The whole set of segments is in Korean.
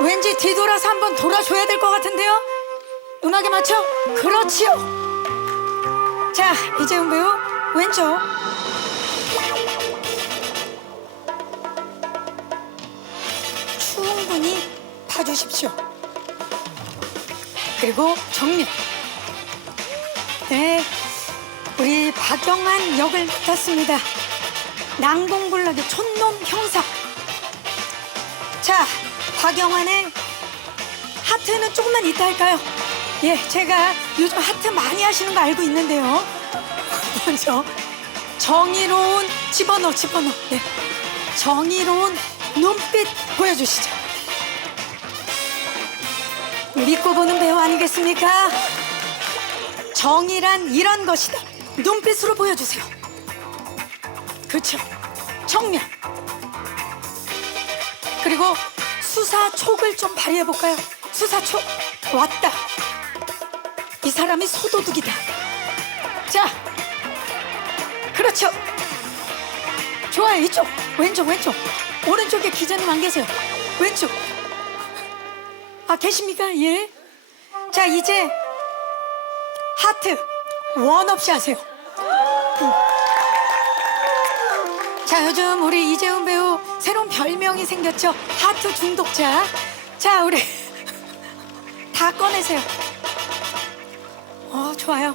왠지 뒤돌아서 한번 돌아줘야 될 것 같은데요? 음악에 맞춰? 그렇지요. 자, 이재훈 배우 왼쪽. 충분히 봐주십시오. 그리고 정면. 네, 우리 박영한 역을 맡았습니다. 난공불락의 촌놈 형사. 자, 박영환의 하트는 조금만 이따 할까요? 예, 제가 요즘 하트 많이 하시는 거 알고 있는데요. 먼저 정의로운 집어넣어. 네. 정의로운 눈빛 보여주시죠. 믿고 보는 배우 아니겠습니까? 정의란 이런 것이다. 눈빛으로 보여주세요. 그렇죠. 정면. 그리고 수사촉을 좀 발휘해볼까요? 수사촉. 왔다. 이 사람이 소도둑이다. 자, 그렇죠. 좋아요. 이쪽. 왼쪽. 오른쪽에 기자님 안 계세요. 왼쪽. 아, 계십니까? 예. 자, 이제 하트 원 없이 하세요. 자, 요즘 우리 이재훈 배우 새로운 별명이 생겼죠. 하트 중독자. 자, 우리 다 꺼내세요. 좋아요.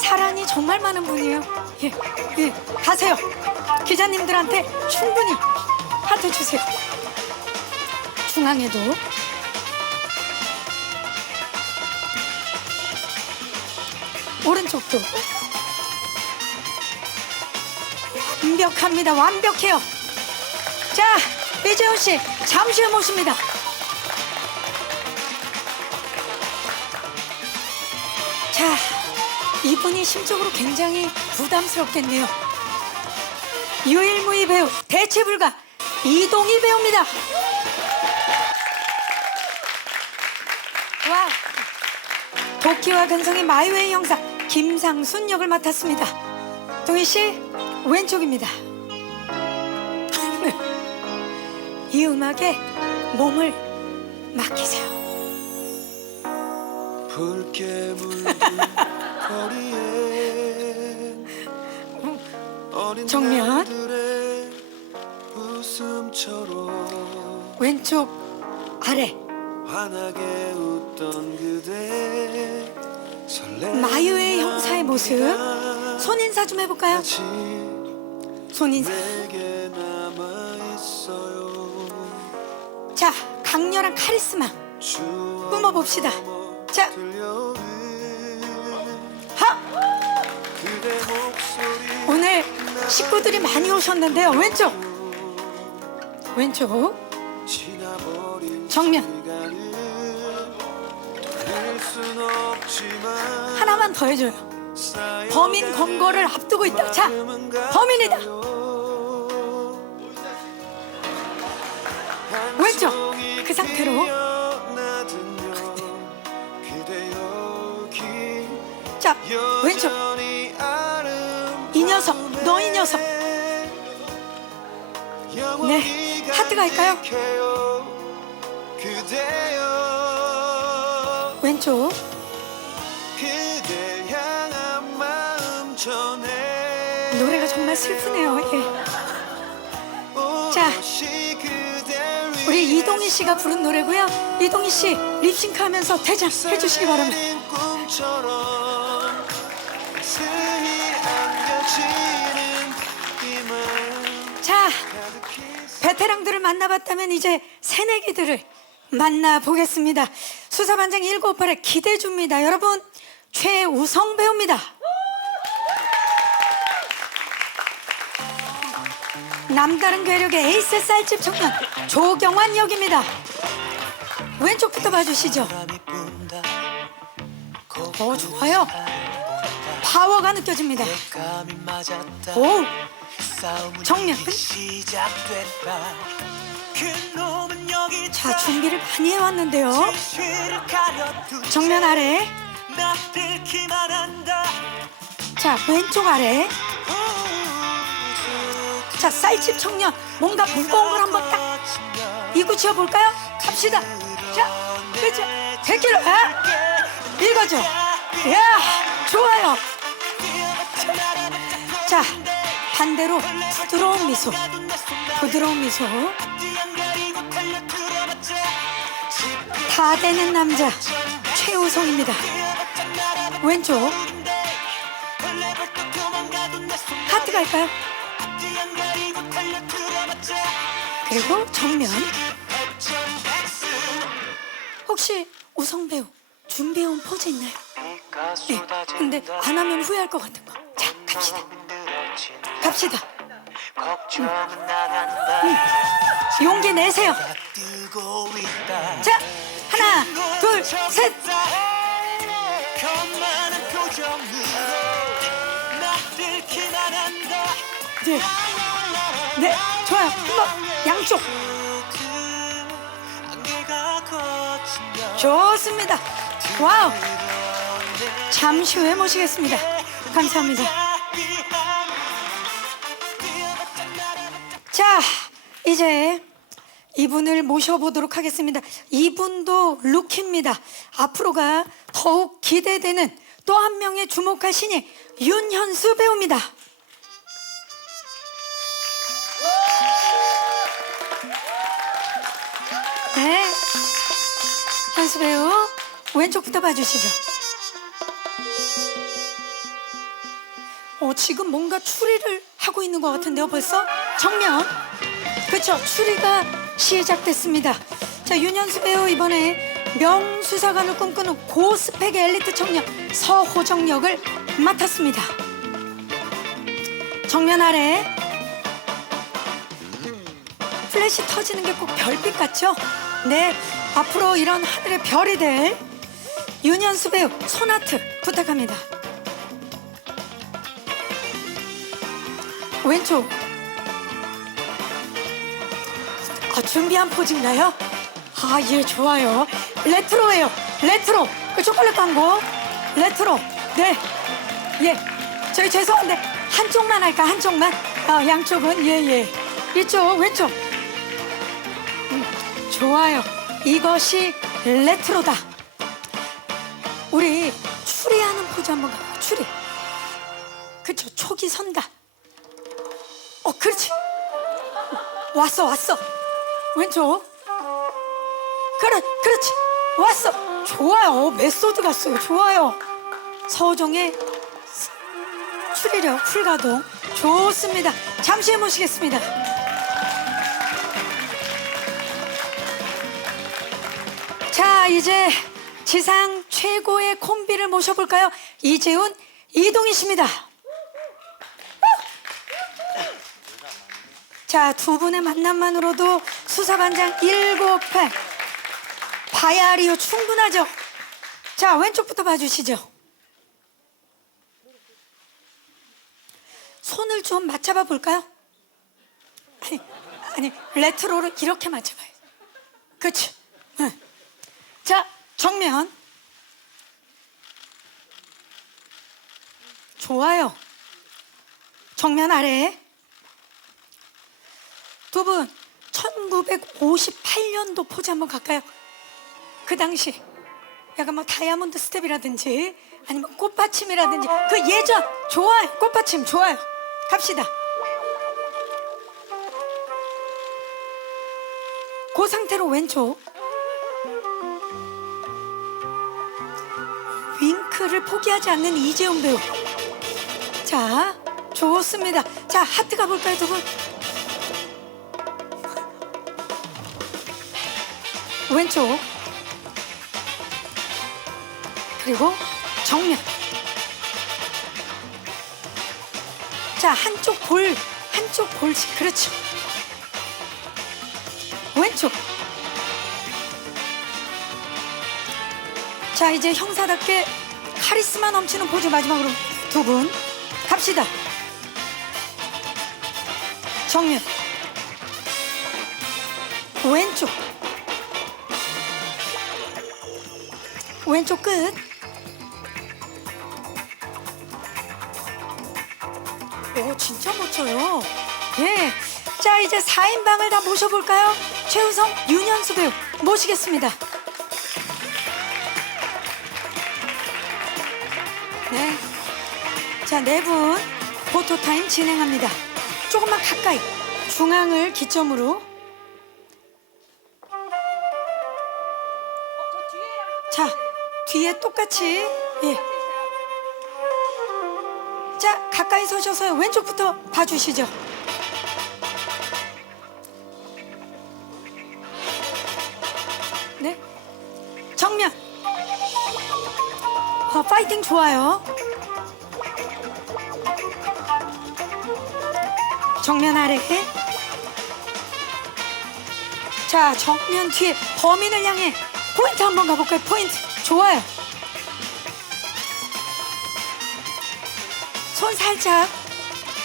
사랑이 정말 많은 분이에요. 예, 가세요. 기자님들한테 충분히 하트 주세요. 중앙에도. 오른쪽도. 완벽합니다. 완벽해요. 자, 이재훈 씨 잠시 후에 모십니다. 자, 이분이 심적으로 굉장히 부담스럽겠네요. 유일무이 배우, 대체불가 이동희 배우입니다. 와, 도끼와 근성의 마이웨이 형사 김상순 역을 맡았습니다. 동희 씨 왼쪽입니다. 이 음악에 몸을 맡기세요. 붉게 물든 거리에 어린 정면. 날들의 웃음처럼 왼쪽 아래. 환하게 웃던 그대 설레는 마이웨이 형사의 모습. 손인사 좀 해볼까요? 아직 손인사. 내게 남아있어요. 자, 강렬한 카리스마 추억 뿜어봅시다. 자, 들려오는 하! 그대 목소리 오늘 식구들이 많이 오셨는데요. 왼쪽. 지나버린 정면. 시간을 돌릴 순 없지만 하나만 더 해줘요. 범인 검거를 앞두고 있다. 자, 범인이다. 왼쪽. 그 상태로. 자, 왼쪽. 이 녀석, 너 이 녀석. 네, 하트 갈까요? 왼쪽. 노래가 정말 슬프네요. 예. 자, 우리 이동희 씨가 부른 노래고요. 이동희 씨 립싱크하면서 퇴장 해주시기 바랍니다. 자, 베테랑들을 만나봤다면 이제 새내기들을 만나보겠습니다. 수사반장 1958의 기대줍니다. 여러분, 최우성 배우입니다. 남다른 괴력의 에이스 쌀집 청년 조경환 역입니다. 왼쪽부터 봐주시죠. 좋아요. 파워가 느껴집니다. 오, 정면. 자, 준비를 많이 해왔는데요. 정면 아래. 자, 왼쪽 아래. 자, 쌀집 청년 뭔가 무거운 걸 한번 딱 이구치어 볼까요? 갑시다. 자, 그렇죠. 100kg. 이거죠. 야, 좋아요. 자, 반대로 부드러운 미소. 부드러운 미소. 다 되는 남자 최우성입니다. 왼쪽. 하트 갈까요? 그리고 정면. 혹시 우성 배우 준비해온 포즈 있나요? 네. 근데 안 하면 후회할 것 같은 거. 자, 갑시다. 갑시다. 용기 내세요. 자, 하나, 둘, 셋. 네, 네, 좋아요. 한번 양쪽. 좋습니다. 와우. 잠시 후에 모시겠습니다. 감사합니다. 자, 이제 이분을 모셔보도록 하겠습니다. 이분도 루키입니다. 앞으로가 더욱 기대되는 또 한 명의 주목할 신인 윤현수 배우입니다. 네, 현수 배우 왼쪽부터 봐주시죠. 지금 뭔가 추리를 하고 있는 것 같은데요. 벌써 정면. 그렇죠, 추리가 시작됐습니다. 자, 윤현수 배우 이번에 명수사관을 꿈꾸는 고스펙의 엘리트 청년 서호정 역을 맡았습니다. 정면 아래 플래시 터지는 게 꼭 별빛 같죠? 네, 앞으로 이런 하늘의 별이 될 윤현수 배우 손아트 부탁합니다. 왼쪽. 준비한 포즈인가요? 예, 좋아요. 레트로예요. 레트로. 그 초콜릿 광고. 레트로. 네. 예. 저희 죄송한데 한쪽만 할까? 한쪽만. 양쪽은 예. 이쪽 왼쪽. 좋아요. 이것이 레트로다. 우리 추리하는 포즈 한번 가볼까요? 추리. 그쵸, 촉이 선다. 그렇지. 왔어. 왼쪽. 그렇지. 왔어. 좋아요. 메소드 갔어요. 좋아요. 서호정의 추리력 풀가동. 좋습니다. 잠시 후에 모시겠습니다. 자, 이제 지상 최고의 콤비를 모셔볼까요? 이재훈, 이동희 씨입니다. 자, 두 분의 만남만으로도 수사반장 7회 바야리오 충분하죠? 자, 왼쪽부터 봐주시죠. 손을 좀 맞잡아 볼까요? 아니, 레트로를 이렇게 맞잡아요. 그치? 응. 자, 정면. 좋아요. 정면 아래. 두 분 1958년도 포즈 한번 갈까요? 그 당시 약간 뭐 다이아몬드 스텝이라든지 아니면 꽃받침이라든지 그 예전. 좋아요. 꽃받침 좋아요. 갑시다. 그 상태로 왼쪽. 윙크를 포기하지 않는 이재훈 배우. 자, 좋습니다. 자, 하트 가볼까요, 두 분? 왼쪽. 그리고 정면. 자, 한쪽 볼씩. 그렇죠. 왼쪽. 자, 이제 형사답게 카리스마 넘치는 포즈 마지막으로 두 분 갑시다. 정면. 왼쪽. 왼쪽 끝. 오, 진짜 멋져요. 예. 자, 이제 4인방을 다 모셔볼까요? 최우성, 윤현수 배우 모시겠습니다. 네. 자, 네 분 포토타임 진행합니다. 조금만 가까이 중앙을 기점으로. 자, 뒤에 똑같이. 예. 자, 가까이 서셔서 왼쪽부터 봐주시죠. 네. 정면. 파이팅 좋아요. 정면 아래. 자, 정면 뒤에 범인을 향해 포인트 한번 가볼까요? 포인트. 좋아요. 손 살짝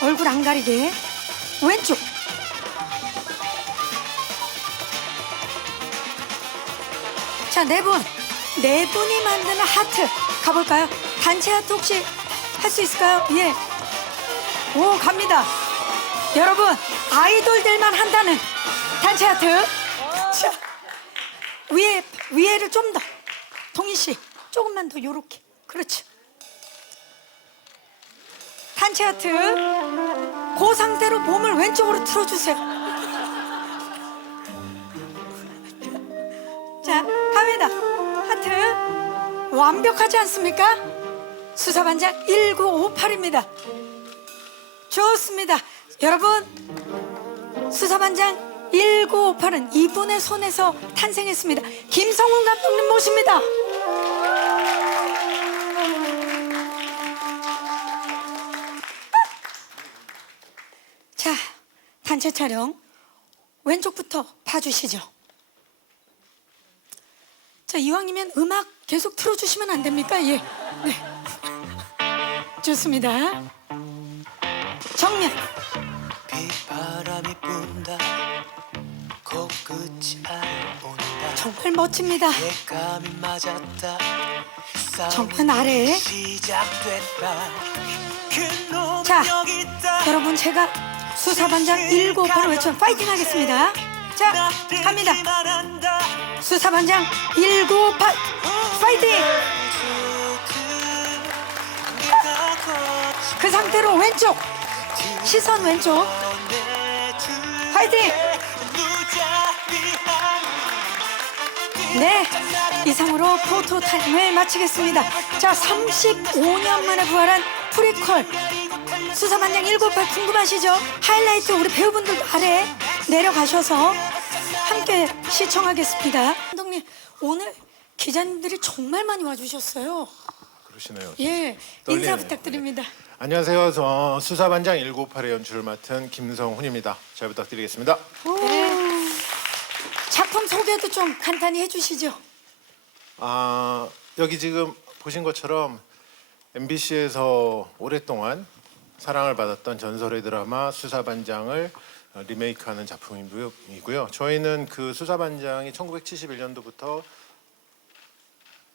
얼굴 안 가리게. 왼쪽. 자, 네 분. 네 분이 만드는 하트 가볼까요? 단체 하트 혹시 할 수 있을까요? 예. 오, 갑니다. 여러분, 아이돌들만 한다는 단체 하트. 자, 위에를 좀 더. 동희 씨, 조금만 더 요렇게. 그렇죠. 단체 하트. 그 상태로 몸을 왼쪽으로 틀어주세요. 자, 갑니다. 하트. 완벽하지 않습니까? 수사반장 1958입니다. 좋습니다. 여러분, 수사반장 1958은 이분의 손에서 탄생했습니다. 김성훈 감독님 모십니다. 자, 단체 촬영 왼쪽부터 봐주시죠. 자, 이왕이면 음악 계속 틀어주시면 안 됩니까? 예. 네. 좋습니다. 정면. 빗바람이 분다 코끝이 아래 온다 정말 멋집니다. 예감이 맞았다 정면 아래. 시작됐다 그 자, 능력이 있다 여러분, 제가 수사반장 1958을 외치면 파이팅 하겠습니다. 자, 갑니다. 수사반장 1958 파이팅! 그 상태로 왼쪽 시선 왼쪽 파이팅! 네, 이상으로 포토타임을 마치겠습니다. 자, 35년 만에 부활한 프리퀄 수사반장 1958 궁금하시죠? 하이라이트 우리 배우분들도 아래 내려가셔서 함께 시청하겠습니다. 감독님, 오늘 기자님들이 정말 많이 와주셨어요. 그러시네요. 예, 인사 떨리네요. 부탁드립니다. 안녕하세요. 저 수사반장 1958의 연출을 맡은 김성훈입니다. 잘 부탁드리겠습니다. 네. 작품 소개도 좀 간단히 해주시죠. 여기 지금 보신 것처럼 MBC에서 오랫동안 사랑을 받았던 전설의 드라마 수사반장을 리메이크하는 작품이고요. 저희는 그 수사반장이 1971년도부터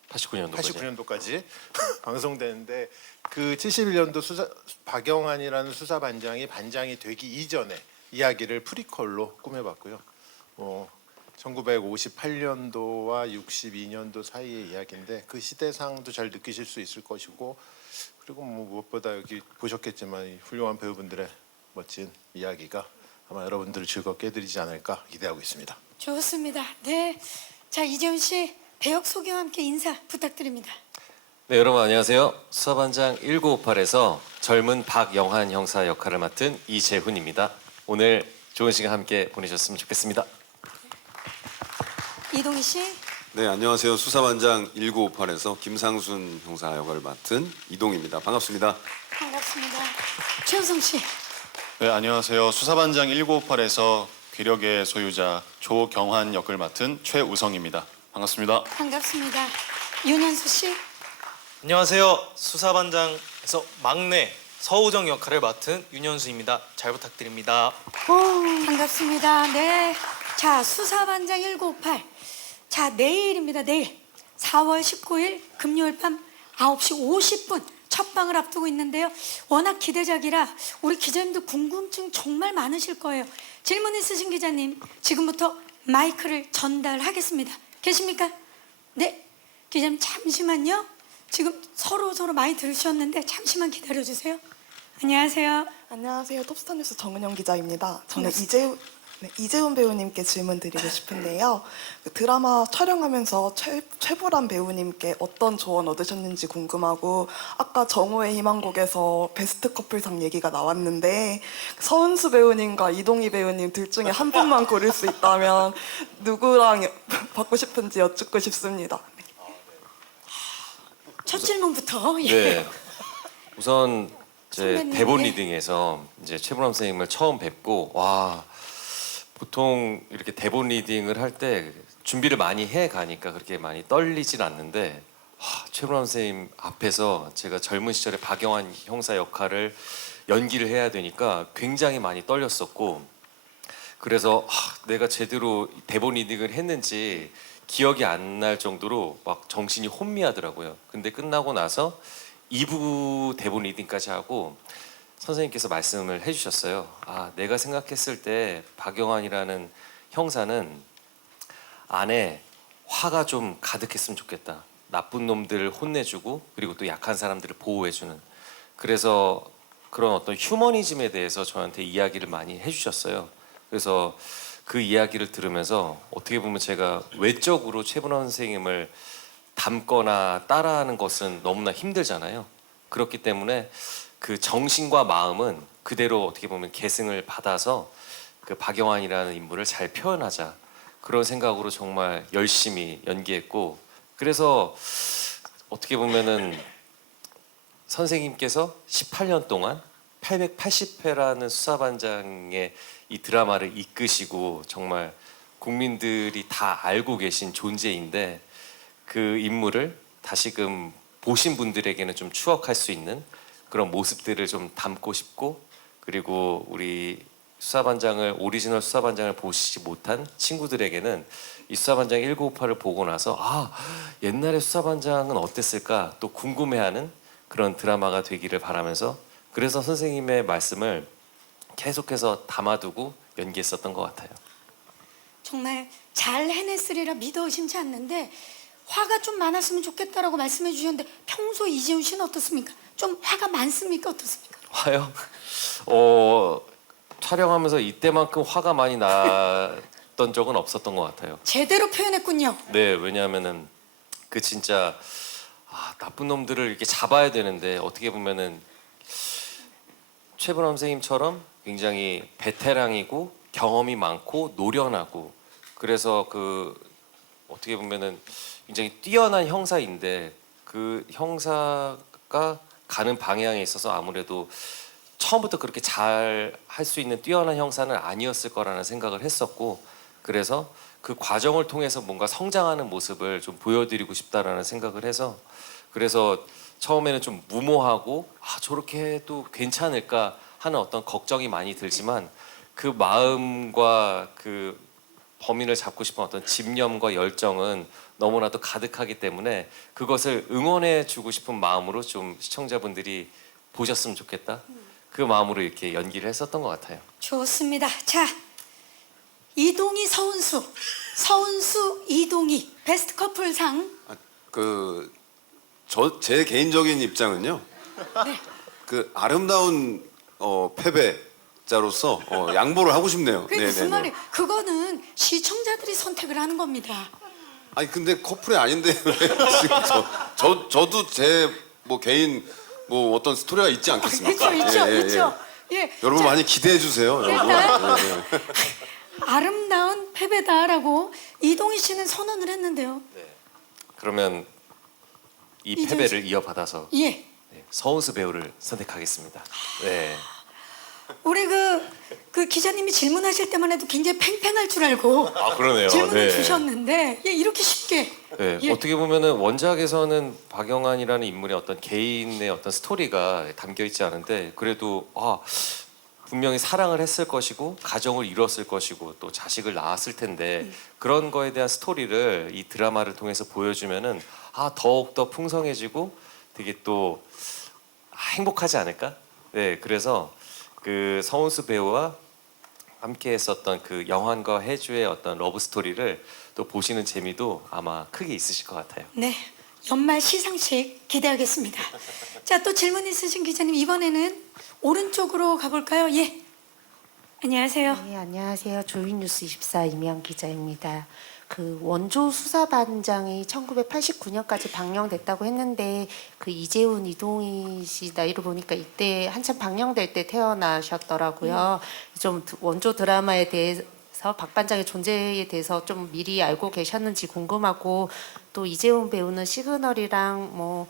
89년도까지 방송되는데 그 71년도 박영환이라는 수사반장이 반장이 되기 이전에 이야기를 프리퀄로 꾸며봤고요. 1958년도와 62년도 사이의 이야기인데 그 시대상도 잘 느끼실 수 있을 것이고 그리고 무엇보다 여기 보셨겠지만 이 훌륭한 배우분들의 멋진 이야기가 아마 여러분들을 즐겁게 해드리지 않을까 기대하고 있습니다. 좋습니다. 네, 자, 이재훈 씨 배역 소개와 함께 인사 부탁드립니다. 네, 여러분 안녕하세요. 수사반장 1958에서 젊은 박영환 형사 역할을 맡은 이재훈입니다. 오늘 좋은 시간 함께 보내셨으면 좋겠습니다. 이동희 씨. 네, 안녕하세요. 수사반장 1958에서 김상순 형사 역할을 맡은 이동입니다. 반갑습니다. 반갑습니다. 최우성 씨. 네, 안녕하세요. 수사반장 1958에서 괴력의 소유자 조경환 역을 맡은 최우성입니다. 반갑습니다. 반갑습니다. 윤현수 씨. 안녕하세요. 수사반장에서 막내 서우정 역할을 맡은 윤현수입니다. 잘 부탁드립니다. 반갑습니다. 네. 자, 수사반장 1958. 자, 내일입니다. 내일 4월 19일 금요일 밤 9시 50분 첫 방을 앞두고 있는데요. 워낙 기대작이라 우리 기자님들 궁금증 정말 많으실 거예요. 질문 있으신 기자님 지금부터 마이크를 전달하겠습니다. 계십니까? 네. 기자님 잠시만요. 지금 서로 많이 들으셨는데 잠시만 기다려주세요. 안녕하세요. 안녕하세요. 톱스타뉴스 정은영 기자입니다. 저는 반갑습니다. 이재훈 배우님께 질문 드리고 싶은데요. 그 드라마 촬영하면서 최보람 배우님께 어떤 조언 얻으셨는지 궁금하고, 아까 정오의 희망곡에서 베스트 커플상 얘기가 나왔는데 서은수 배우님과 이동희 배우님 둘 중에 한 분만 고를 수 있다면 누구랑 받고 싶은지 여쭙고 싶습니다. 네. 첫 질문부터. 예. 네. 우선 제 선배님, 대본 예. 리딩에서 이제 최보람 선생님을 처음 뵙고 와 보통 이렇게 대본 리딩을 할 때 준비를 많이 해 가니까 그렇게 많이 떨리진 않는데 최보람 선생님 앞에서 제가 젊은 시절에 박영환 형사 역할을 연기를 해야 되니까 굉장히 많이 떨렸었고 그래서 내가 제대로 대본 리딩을 했는지 기억이 안 날 정도로 막 정신이 혼미하더라고요. 근데 끝나고 나서 2부 대본 리딩까지 하고 선생님께서 말씀을 해주셨어요. 내가 생각했을 때 박영환이라는 형사는 안에 화가 좀 가득했으면 좋겠다. 나쁜 놈들을 혼내주고 그리고 또 약한 사람들을 보호해주는. 그래서 그런 어떤 휴머니즘에 대해서 저한테 이야기를 많이 해주셨어요. 그래서 그 이야기를 들으면서 어떻게 보면 제가 외적으로 최보람 선생님을 닮거나 따라하는 것은 너무나 힘들잖아요. 그렇기 때문에 그 정신과 마음은 그대로 어떻게 보면 계승을 받아서 그 박영환이라는 인물을 잘 표현하자 그런 생각으로 정말 열심히 연기했고 그래서 어떻게 보면은 선생님께서 18년 동안 880회라는 수사반장의 이 드라마를 이끄시고 정말 국민들이 다 알고 계신 존재인데 그 인물을 다시금 보신 분들에게는 좀 추억할 수 있는 그런 모습들을 좀 담고 싶고 그리고 우리 수사반장을 오리지널 수사반장을 보시지 못한 친구들에게는 이 수사반장 1958을 보고 나서 옛날에 수사반장은 어땠을까 또 궁금해하는 그런 드라마가 되기를 바라면서 그래서 선생님의 말씀을 계속해서 담아두고 연기했었던 것 같아요. 정말 잘 해냈으리라 믿어 의심치 않는데 화가 좀 많았으면 좋겠다라고 말씀해 주셨는데 평소 이재훈 씨는 어떻습니까? 좀 화가 많습니까? 어떻습니까? 화요? 촬영하면서 이때만큼 화가 많이 났던 적은 없었던 것 같아요. 제대로 표현했군요. 네, 왜냐하면은 그 진짜 나쁜 놈들을 이렇게 잡아야 되는데 어떻게 보면은 최보람 선생님처럼 굉장히 베테랑이고 경험이 많고 노련하고 그래서 그 어떻게 보면은 굉장히 뛰어난 형사인데 그 형사가 가는 방향에 있어서 아무래도 처음부터 그렇게 잘 할 수 있는 뛰어난 형사는 아니었을 거라는 생각을 했었고 그래서 그 과정을 통해서 뭔가 성장하는 모습을 좀 보여드리고 싶다라는 생각을 해서 그래서 처음에는 좀 무모하고 저렇게 해도 괜찮을까 하는 어떤 걱정이 많이 들지만 그 마음과 그 범인을 잡고 싶은 어떤 집념과 열정은 너무나도 가득하기 때문에 그것을 응원해 주고 싶은 마음으로 좀 시청자분들이 보셨으면 좋겠다. 그 마음으로 이렇게 연기를 했었던 것 같아요. 좋습니다. 자, 이동희 서운수 이동희 베스트 커플상. 제 개인적인 입장은요. 네. 그 아름다운 패배자로서 양보를 하고 싶네요. 그게 무슨 말이에요? 그거는 시청자들이 선택을 하는 겁니다. 아니 근데 커플이 아닌데 왜 지금 저도 제 뭐 개인 뭐 어떤 스토리가 있지 않겠습니까? 있죠. 예. 여러분 자, 많이 기대해 주세요. 여러분. 일단 아름다운 패배다라고 이동희 씨는 선언을 했는데요. 그러면 이 이재훈 패배를 이어받아서 예. 네, 서운수 배우를 선택하겠습니다. 네. 우리 그 기자님이 질문하실 때만 해도 굉장히 팽팽할 줄 알고 그러네요. 질문을 네. 주셨는데 이렇게 쉽게 네, 예. 어떻게 보면은 원작에서는 박영환이라는 인물의 어떤 개인의 어떤 스토리가 담겨 있지 않은데 그래도 분명히 사랑을 했을 것이고 가정을 이뤘을 것이고 또 자식을 낳았을 텐데 그런 거에 대한 스토리를 이 드라마를 통해서 보여주면은 더욱 더 풍성해지고 되게 또 행복하지 않을까? 네, 그래서 그 서운수 배우와 함께 했었던 그 영환과 혜주의 어떤 러브 스토리를 또 보시는 재미도 아마 크게 있으실 것 같아요. 네, 연말 시상식 기대하겠습니다. 자, 또 질문 있으신 기자님 이번에는 오른쪽으로 가볼까요? 예, 안녕하세요. 네, 안녕하세요. 조이뉴스 24 임양 기자입니다. 그 원조 수사반장이 1989년까지 방영됐다고 했는데 그 이재훈, 이동희 씨 나이로 보니까 이때 한참 방영될 때 태어나셨더라고요. 좀 원조 드라마에 대해서 박 반장의 존재에 대해서 좀 미리 알고 계셨는지 궁금하고, 또 이재훈 배우는 시그널이랑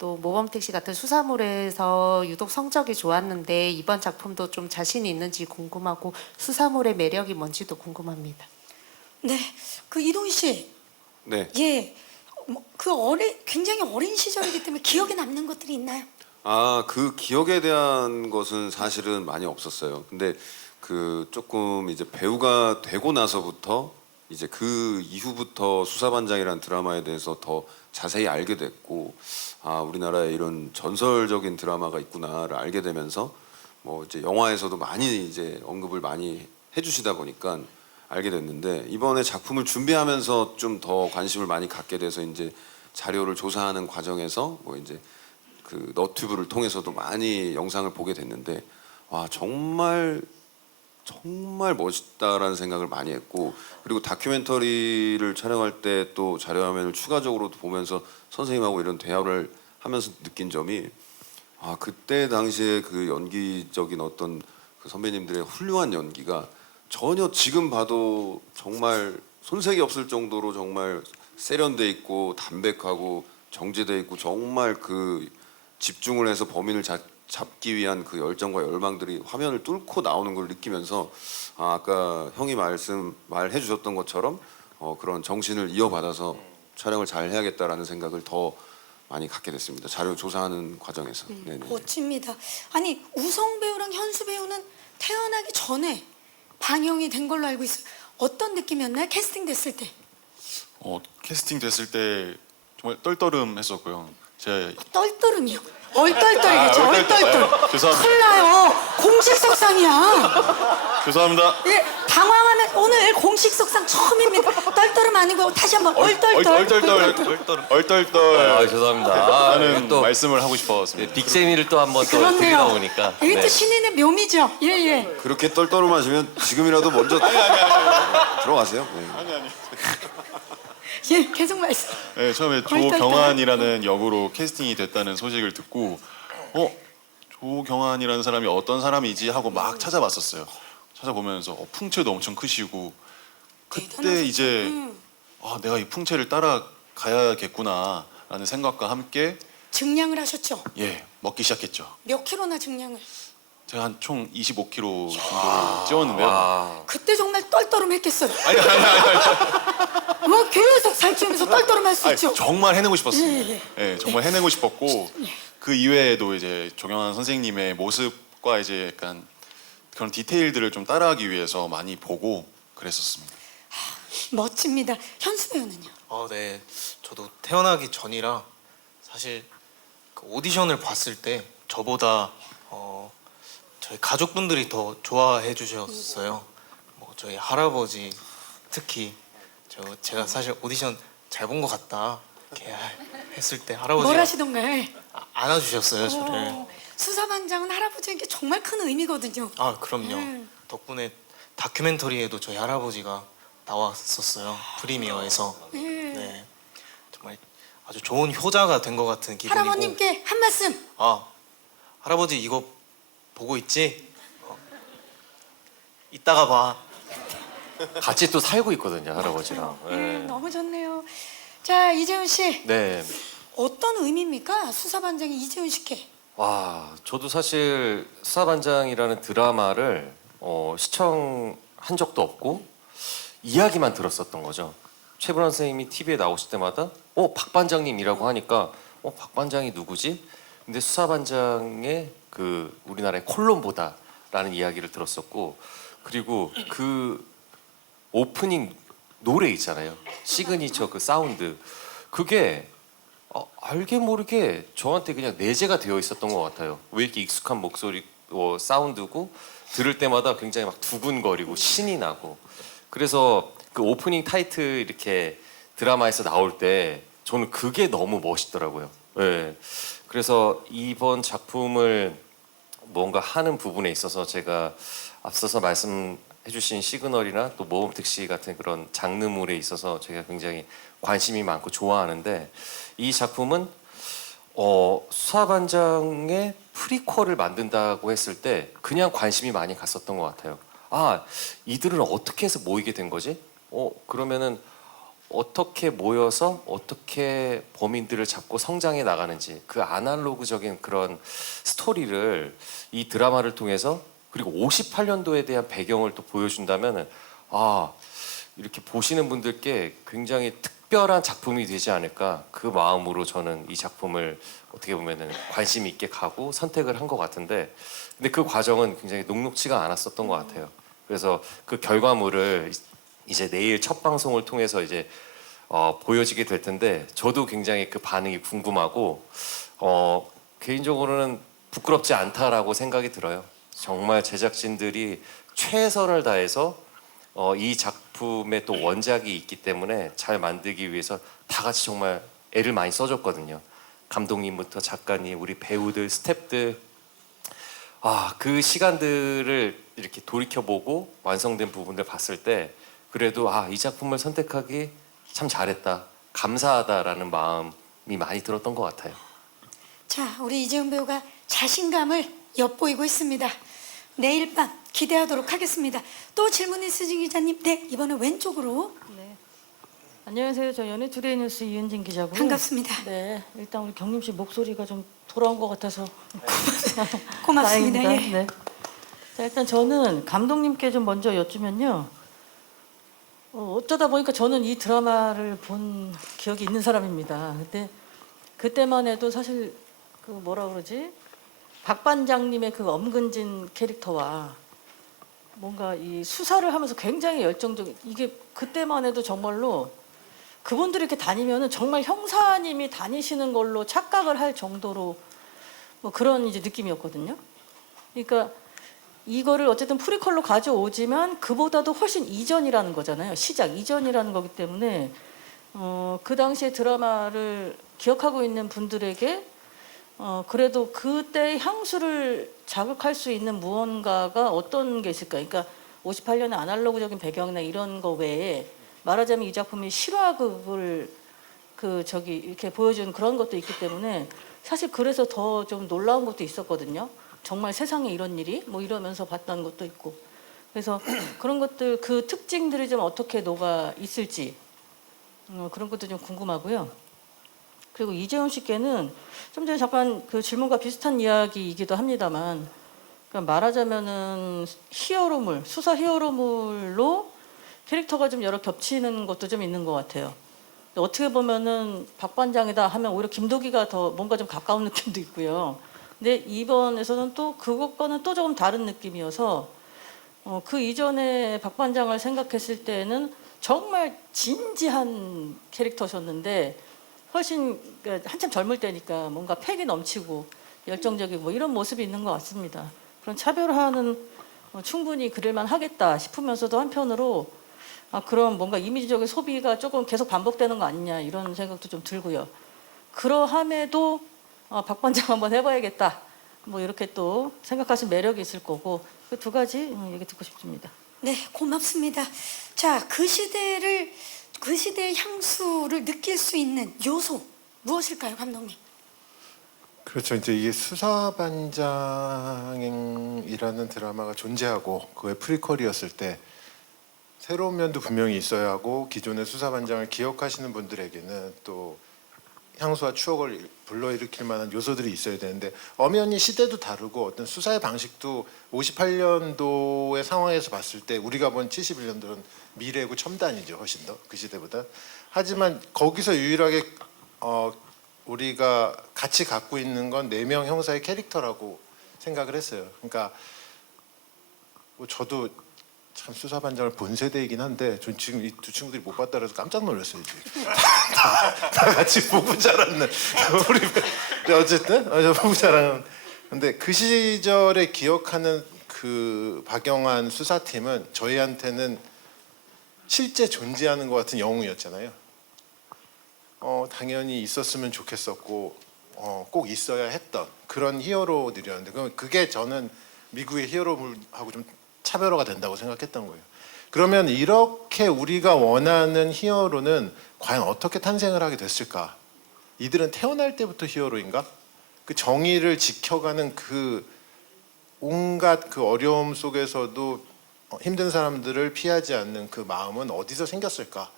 또 모범택시 같은 수사물에서 유독 성적이 좋았는데 이번 작품도 좀 자신이 있는지 궁금하고, 수사물의 매력이 뭔지도 궁금합니다. 네, 그 이동희 씨, 네. 예, 굉장히 어린 시절이기 때문에 기억에 남는 것들이 있나요? 아, 그 기억에 대한 것은 사실은 많이 없었어요. 근데 그 조금 이제 배우가 되고 나서부터 이제 그 이후부터 수사반장이라는 드라마에 대해서 더 자세히 알게 됐고, 아, 우리나라에 이런 전설적인 드라마가 있구나를 알게 되면서 뭐 이제 영화에서도 많이 이제 언급을 많이 해주시다 보니까 알게 됐는데, 이번에 작품을 준비하면서 좀 더 관심을 많이 갖게 돼서 이제 자료를 조사하는 과정에서 뭐 이제 그 너튜브를 통해서도 많이 영상을 보게 됐는데, 와, 정말 멋있다라는 생각을 많이 했고, 그리고 다큐멘터리를 촬영할 때 또 자료 화면을 추가적으로 보면서 선생님하고 이런 대화를 하면서 느낀 점이, 아, 그때 당시에 그 연기적인 어떤 그 선배님들의 훌륭한 연기가 전혀 지금 봐도 정말 손색이 없을 정도로 정말 세련돼 있고 담백하고 정제돼 있고, 정말 그 집중을 해서 범인을 잡기 위한 그 열정과 열망들이 화면을 뚫고 나오는 걸 느끼면서, 아, 아까 형이 말해 주셨던 것처럼 그런 정신을 이어받아서 촬영을 잘 해야겠다라는 생각을 더 많이 갖게 됐습니다. 자료 조사하는 과정에서. 네네. 멋집니다. 아니, 우성 배우랑 현수 배우는 태어나기 전에 방영이 된 걸로 알고 있어요. 어떤 느낌이었나요? 캐스팅 됐을 때. 캐스팅 됐을 때 정말 떨떠름했었고요. 제가 떨떠름이요. 얼떨떨이겠죠. 얼떨떨. 죄송합니다. 큰일 나요. 공식 석상이야. 죄송합니다. 예, 당황하는 오늘 공식 석상 처음입니다. 떨떠름 아니고 다시 한번 얼떨떨. 얼떨떨 아, 죄송합니다. 하는 또 말씀을 하고 싶었습니다. 빅재미를 또 한번 또 드리다 그렇네요. 보니까. 이게 네. 또 신인의 묘미죠. 예, 예. 그렇게 떨떠름하시면 지금이라도 먼저 들어가세요. 네. 예, 계속 말씀. 네, 처음에 얼떨떨. 조경환이라는 역으로 캐스팅이 됐다는 소식을 듣고 조경환이라는 사람이 어떤 사람이지 하고 막 찾아봤었어요. 찾아보면서 풍채도 엄청 크시고, 그때 대단하시죠. 이제 내가 이 풍채를 따라가야겠구나라는 생각과 함께 증량을 하셨죠. 먹기 시작했죠. 몇 킬로나 증량을? 제가 한 총 25kg 정도를 찌웠는데요. 와, 그때 정말 떨떠름했겠어요. 뭐 계속 살찌우면서 떨떠름할 수 있죠. 정말 해내고 싶었어요. 예, 예, 정말 해내고 싶었고, 그 이외에도 이제 조경환 선생님의 모습과 이제 약간 그런 디테일들을 좀 따라하기 위해서 많이 보고 그랬었습니다. 멋집니다. 현수 배우는요? 네, 저도 태어나기 전이라 사실 그 오디션을 봤을 때 저보다 저희 가족분들이 더 좋아해 주셨어요. 뭐 저희 할아버지 특히 제가 사실 오디션 잘 본 것 같다 이렇게 했을 때 뭘 할아버지가 하시던가요? 안아주셨어요, 저를. 수사반장은 할아버지에게 정말 큰 의미거든요. 아, 그럼요. 네. 덕분에 다큐멘터리에도 저희 할아버지가 나왔었어요. 프리미어에서. 네, 정말 아주 좋은 효자가 된 것 같은 기분이고. 할아버님께 한 말씀. 아, 할아버지 이거 보고 있지? 이따가 봐. 같이 또 살고 있거든요, 할아버지랑. 너무 좋네요. 자, 이재훈 씨. 네. 어떤 의미입니까? 수사반장이 이재훈 씨께. 와, 저도 사실 수사반장이라는 드라마를 시청한 적도 없고 이야기만 들었었던 거죠. 최불암 선생님이 TV에 나오실 때마다 박 반장님이라고 하니까 박 반장이 누구지? 근데 수사반장의 그 우리나라의 콜롬보다라는 이야기를 들었었고, 그리고 그 오프닝 노래 있잖아요. 시그니처 그 사운드, 그게 알게 모르게 저한테 그냥 내재가 되어 있었던 것 같아요. 왜 이렇게 익숙한 목소리 사운드고 들을 때마다 굉장히 막 두근거리고 신이 나고 그래서 그 오프닝 타이틀 이렇게 드라마에서 나올 때 저는 그게 너무 멋있더라고요. 예. 그래서 이번 작품을 뭔가 하는 부분에 있어서 제가 앞서서 말씀해주신 시그널이나 또 모험 택시 같은 그런 장르물에 있어서 제가 굉장히 관심이 많고 좋아하는데 이 작품은 수사반장의 프리퀄을 만든다고 했을 때 그냥 관심이 많이 갔었던 것 같아요. 아, 이들은 어떻게 해서 모이게 된 거지? 그러면은 어떻게 모여서 어떻게 범인들을 잡고 성장해 나가는지 그 아날로그적인 그런 스토리를 이 드라마를 통해서 그리고 58년도에 대한 배경을 또 보여준다면은 이렇게 보시는 분들께 굉장히 특별한 작품이 되지 않을까 그 마음으로 저는 이 작품을 어떻게 보면은 관심 있게 가고 선택을 한 것 같은데 근데 그 과정은 굉장히 녹록지가 않았었던 것 같아요. 그래서 그 결과물을 이제 내일 첫 방송을 통해서 이제 보여지게 될 텐데 저도 굉장히 그 반응이 궁금하고 개인적으로는 부끄럽지 않다라고 생각이 들어요. 정말 제작진들이 최선을 다해서 이 작품의 또 원작이 있기 때문에 잘 만들기 위해서 다 같이 정말 애를 많이 써줬거든요. 감독님부터 작가님, 우리 배우들, 스태프들 그 시간들을 이렇게 돌이켜보고 완성된 부분을 봤을 때 그래도 이 작품을 선택하기 참 잘했다, 감사하다라는 마음이 많이 들었던 것 같아요. 자, 우리 이재훈 배우가 자신감을 엿보이고 있습니다. 내일 밤 기대하도록 하겠습니다. 또 질문 있으신 기자님, 네, 이번에 왼쪽으로. 네. 안녕하세요. 저 연예투데이 뉴스 이은진 기자고요. 반갑습니다. 네, 일단 우리 경림 씨 목소리가 좀 돌아온 것 같아서 고맙습니다. 다행입니다. 예. 네. 자, 일단 저는 감독님께 좀 먼저 여쭈면요. 어쩌다 보니까 저는 이 드라마를 본 기억이 있는 사람입니다. 근데 그때만 해도 사실 그 뭐라 그러지? 박 반장님의 그 엄근진 캐릭터와 뭔가 이 수사를 하면서 굉장히 열정적인 이게 그때만 해도 정말로 그분들이 이렇게 다니면은 정말 형사님이 다니시는 걸로 착각을 할 정도로 뭐 그런 이제 느낌이었거든요. 그러니까 이거를 어쨌든 프리퀄로 가져오지만 그보다도 훨씬 이전이라는 거잖아요. 시작 이전이라는 거기 때문에 그 당시에 드라마를 기억하고 있는 분들에게 그래도 그때 향수를 자극할 수 있는 무언가가 어떤 게 있을까? 그러니까 58년의 아날로그적인 배경이나 이런 거 외에 말하자면 이 작품이 실화극을 이렇게 보여주는 그런 것도 있기 때문에 사실 그래서 더 좀 놀라운 것도 있었거든요. 정말 세상에 이런 일이 뭐 이러면서 봤던 것도 있고 그래서 그런 것들 그 특징들이 좀 어떻게 녹아 있을지 그런 것도 좀 궁금하고요. 그리고 이재훈 씨께는 좀 전에 잠깐 그 질문과 비슷한 이야기이기도 합니다만 그러니까 말하자면은 히어로물 수사 히어로물로 캐릭터가 좀 여러 겹치는 것도 좀 있는 것 같아요. 어떻게 보면은 박 반장이다 하면 오히려 김도기가 더 뭔가 좀 가까운 느낌도 있고요. 근데 이번에서는 또 그것과는 또 조금 다른 느낌이어서 그 이전에 박 반장을 생각했을 때는 정말 진지한 캐릭터셨는데 훨씬 그러니까 한참 젊을 때니까 뭔가 패기 넘치고 열정적이고 뭐 이런 모습이 있는 것 같습니다. 그런 차별화는 충분히 그럴만 하겠다 싶으면서도 한편으로 그런 뭔가 이미지적인 소비가 조금 계속 반복되는 거 아니냐 이런 생각도 좀 들고요. 그러함에도 박 반장 한번 해봐야겠다. 뭐 이렇게 또 생각하신 매력이 있을 거고 그 두 가지 얘기 듣고 싶습니다. 네, 고맙습니다. 자, 그 시대의 향수를 느낄 수 있는 요소 무엇일까요, 감독님? 그렇죠. 이제 이게 수사반장이라는 드라마가 존재하고 그의 프리퀄이었을 때 새로운 면도 분명히 있어야 하고 기존의 수사반장을 기억하시는 분들에게는 또 향수와 추억을 불러일으킬 만한 요소들이 있어야 되는데 엄연히 시대도 다르고 어떤 수사의 방식도 58년도의 상황에서 봤을 때 우리가 본 71년도는 미래고 첨단이죠. 훨씬 더 그 시대보다. 하지만 거기서 유일하게 우리가 같이 갖고 있는 건 4명 형사의 캐릭터라고 생각을 했어요. 그러니까 뭐 저도 참 수사반장을 본 세대이긴 한데 전 지금 이 두 친구들이 못 봤다 그래서 깜짝 놀랐어요. 지금. 다 같이 보고 자랐는 우리 어쨌든 보고 자라는. 근데 그 시절에 기억하는 그 그 박영환 수사팀은 저희한테는 실제 존재하는 것 같은 영웅이었잖아요. 당연히 있었으면 좋겠었고 꼭 있어야 했던 그런 히어로들이었는데 그게 저는 미국의 히어로하고 좀 차별화가 된다고 생각했던 거예요. 그러면 이렇게 우리가 원하는 히어로는 과연 어떻게 탄생을 하게 됐을까? 이들은 태어날 때부터 히어로인가? 그 정의를 지켜가는 그 온갖 그 어려움 속에서도 힘든 사람들을 피하지 않는 그 마음은 어디서 생겼을까?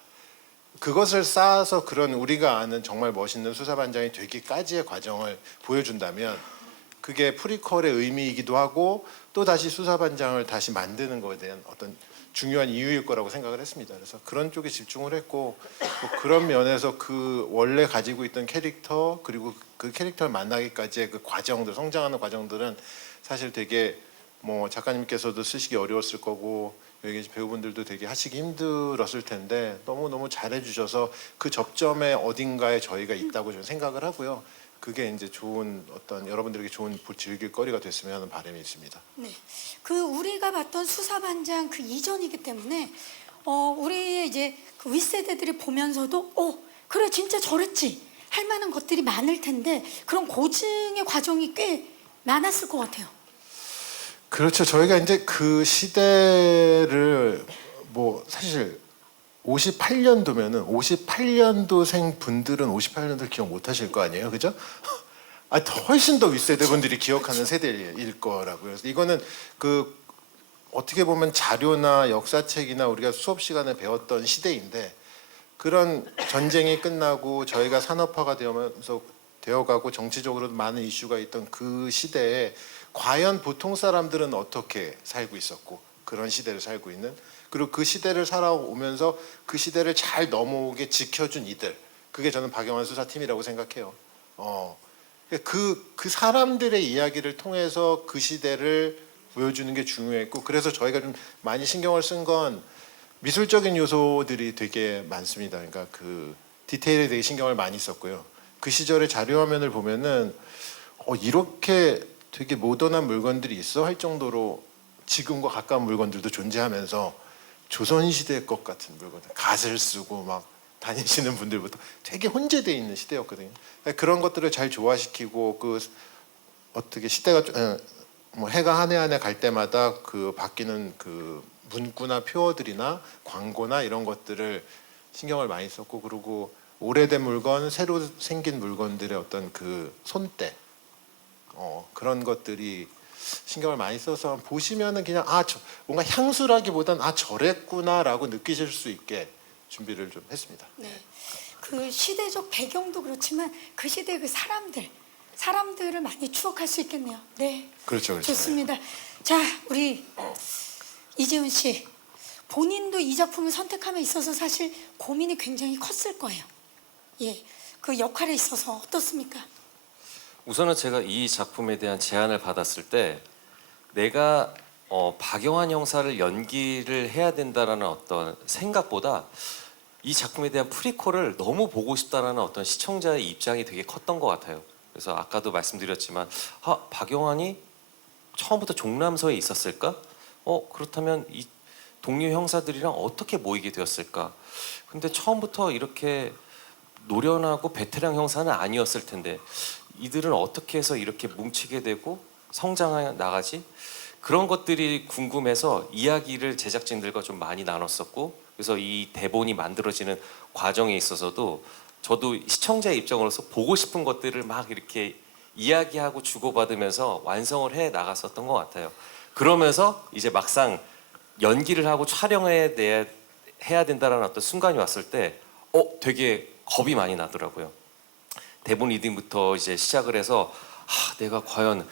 그것을 쌓아서 그런 우리가 아는 정말 멋있는 수사반장이 되기까지의 과정을 보여준다면 그게 프리퀄의 의미이기도 하고 또 다시 수사반장을 다시 만드는 것에 대한 어떤 중요한 이유일 거라고 생각을 했습니다. 그래서 그런 쪽에 집중을 했고 뭐 그런 면에서 그 원래 가지고 있던 캐릭터 그리고 그 캐릭터를 만나기까지의 그 과정들 성장하는 과정들은 사실 되게 뭐 작가님께서도 쓰시기 어려웠을 거고 여기 계신 배우분들도 되게 하시기 힘들었을 텐데 너무너무 잘해주셔서 그 접점에 어딘가에 저희가 있다고 저는 생각을 하고요. 그게 이제 좋은 어떤 여러분들에게 좋은 즐길 거리가 됐으면 하는 바람이 있습니다. 네, 그 우리가 봤던 수사반장 그 이전이기 때문에 우리 이제 그 윗세대들이 보면서도 그래 진짜 저랬지 할 만한 것들이 많을 텐데 그런 고증의 과정이 꽤 많았을 것 같아요. 그렇죠. 저희가 이제 그 시대를 뭐 사실 58년도면은 58년도생 분들은 58년도를 기억 못 하실 거 아니에요. 그죠? 훨씬 더 윗세대 분들이 기억하는 세대일 거라고요. 그래서 이거는 그 어떻게 보면 자료나 역사책이나 우리가 수업 시간에 배웠던 시대인데 그런 전쟁이 끝나고 저희가 산업화가 되어가고 정치적으로도 많은 이슈가 있던 그 시대에 과연 보통 사람들은 어떻게 살고 있었고 그런 시대를 살고 있는 그리고 그 시대를 살아오면서 그 시대를 잘 넘어오게 지켜준 이들 그게 저는 박영환 수사팀이라고 생각해요. 그 사람들의 이야기를 통해서 그 시대를 보여주는 게 중요했고 그래서 저희가 좀 많이 신경을 쓴 건 미술적인 요소들이 되게 많습니다. 그러니까 그 디테일에 되게 신경을 많이 썼고요. 그 시절의 자료화면을 보면은 이렇게 되게 모던한 물건들이 있어 할 정도로 지금과 가까운 물건들도 존재하면서 조선시대 것 같은 물건들 갓을 쓰고 막 다니시는 분들부터 되게 혼재되어 있는 시대였거든요. 그런 것들을 잘 조화시키고 그 어떻게 시대가 뭐 해가 한 해 한 해 갈 때마다 그 바뀌는 그 문구나 표어들이나 광고나 이런 것들을 신경을 많이 썼고 그리고 오래된 물건, 새로 생긴 물건들의 어떤 그 손때 그런 것들이 신경을 많이 써서 보시면은 그냥 뭔가 향수라기보단 저랬구나라고 느끼실 수 있게 준비를 좀 했습니다. 네, 그 시대적 배경도 그렇지만 그 시대 그 사람들을 많이 추억할 수 있겠네요. 네, 그렇죠. 좋습니다. 자, 우리 이재훈 씨 본인도 이 작품을 선택함에 있어서 사실 고민이 굉장히 컸을 거예요. 예, 그 역할에 있어서 어떻습니까? 우선은 제가 이 작품에 대한 제안을 받았을 때 내가 박영환 형사를 연기를 해야 된다라는 어떤 생각보다 이 작품에 대한 프리퀄을 너무 보고 싶다라는 어떤 시청자의 입장이 되게 컸던 것 같아요. 그래서 아까도 말씀드렸지만 박영환이 처음부터 종남서에 있었을까? 그렇다면 이 동료 형사들이랑 어떻게 모이게 되었을까? 근데 처음부터 이렇게 노련하고 베테랑 형사는 아니었을 텐데 이들은 어떻게 해서 이렇게 뭉치게 되고 성장해 나가지? 그런 것들이 궁금해서 이야기를 제작진들과 좀 많이 나눴었고 그래서 이 대본이 만들어지는 과정에 있어서도 저도 시청자의 입장으로서 보고 싶은 것들을 막 이렇게 이야기하고 주고받으면서 완성을 해 나갔었던 것 같아요. 그러면서 이제 막상 연기를 하고 촬영에 대해 해야 된다는 어떤 순간이 왔을 때 되게 겁이 많이 나더라고요. 대본 리딩부터 이제 시작을 해서 내가 과연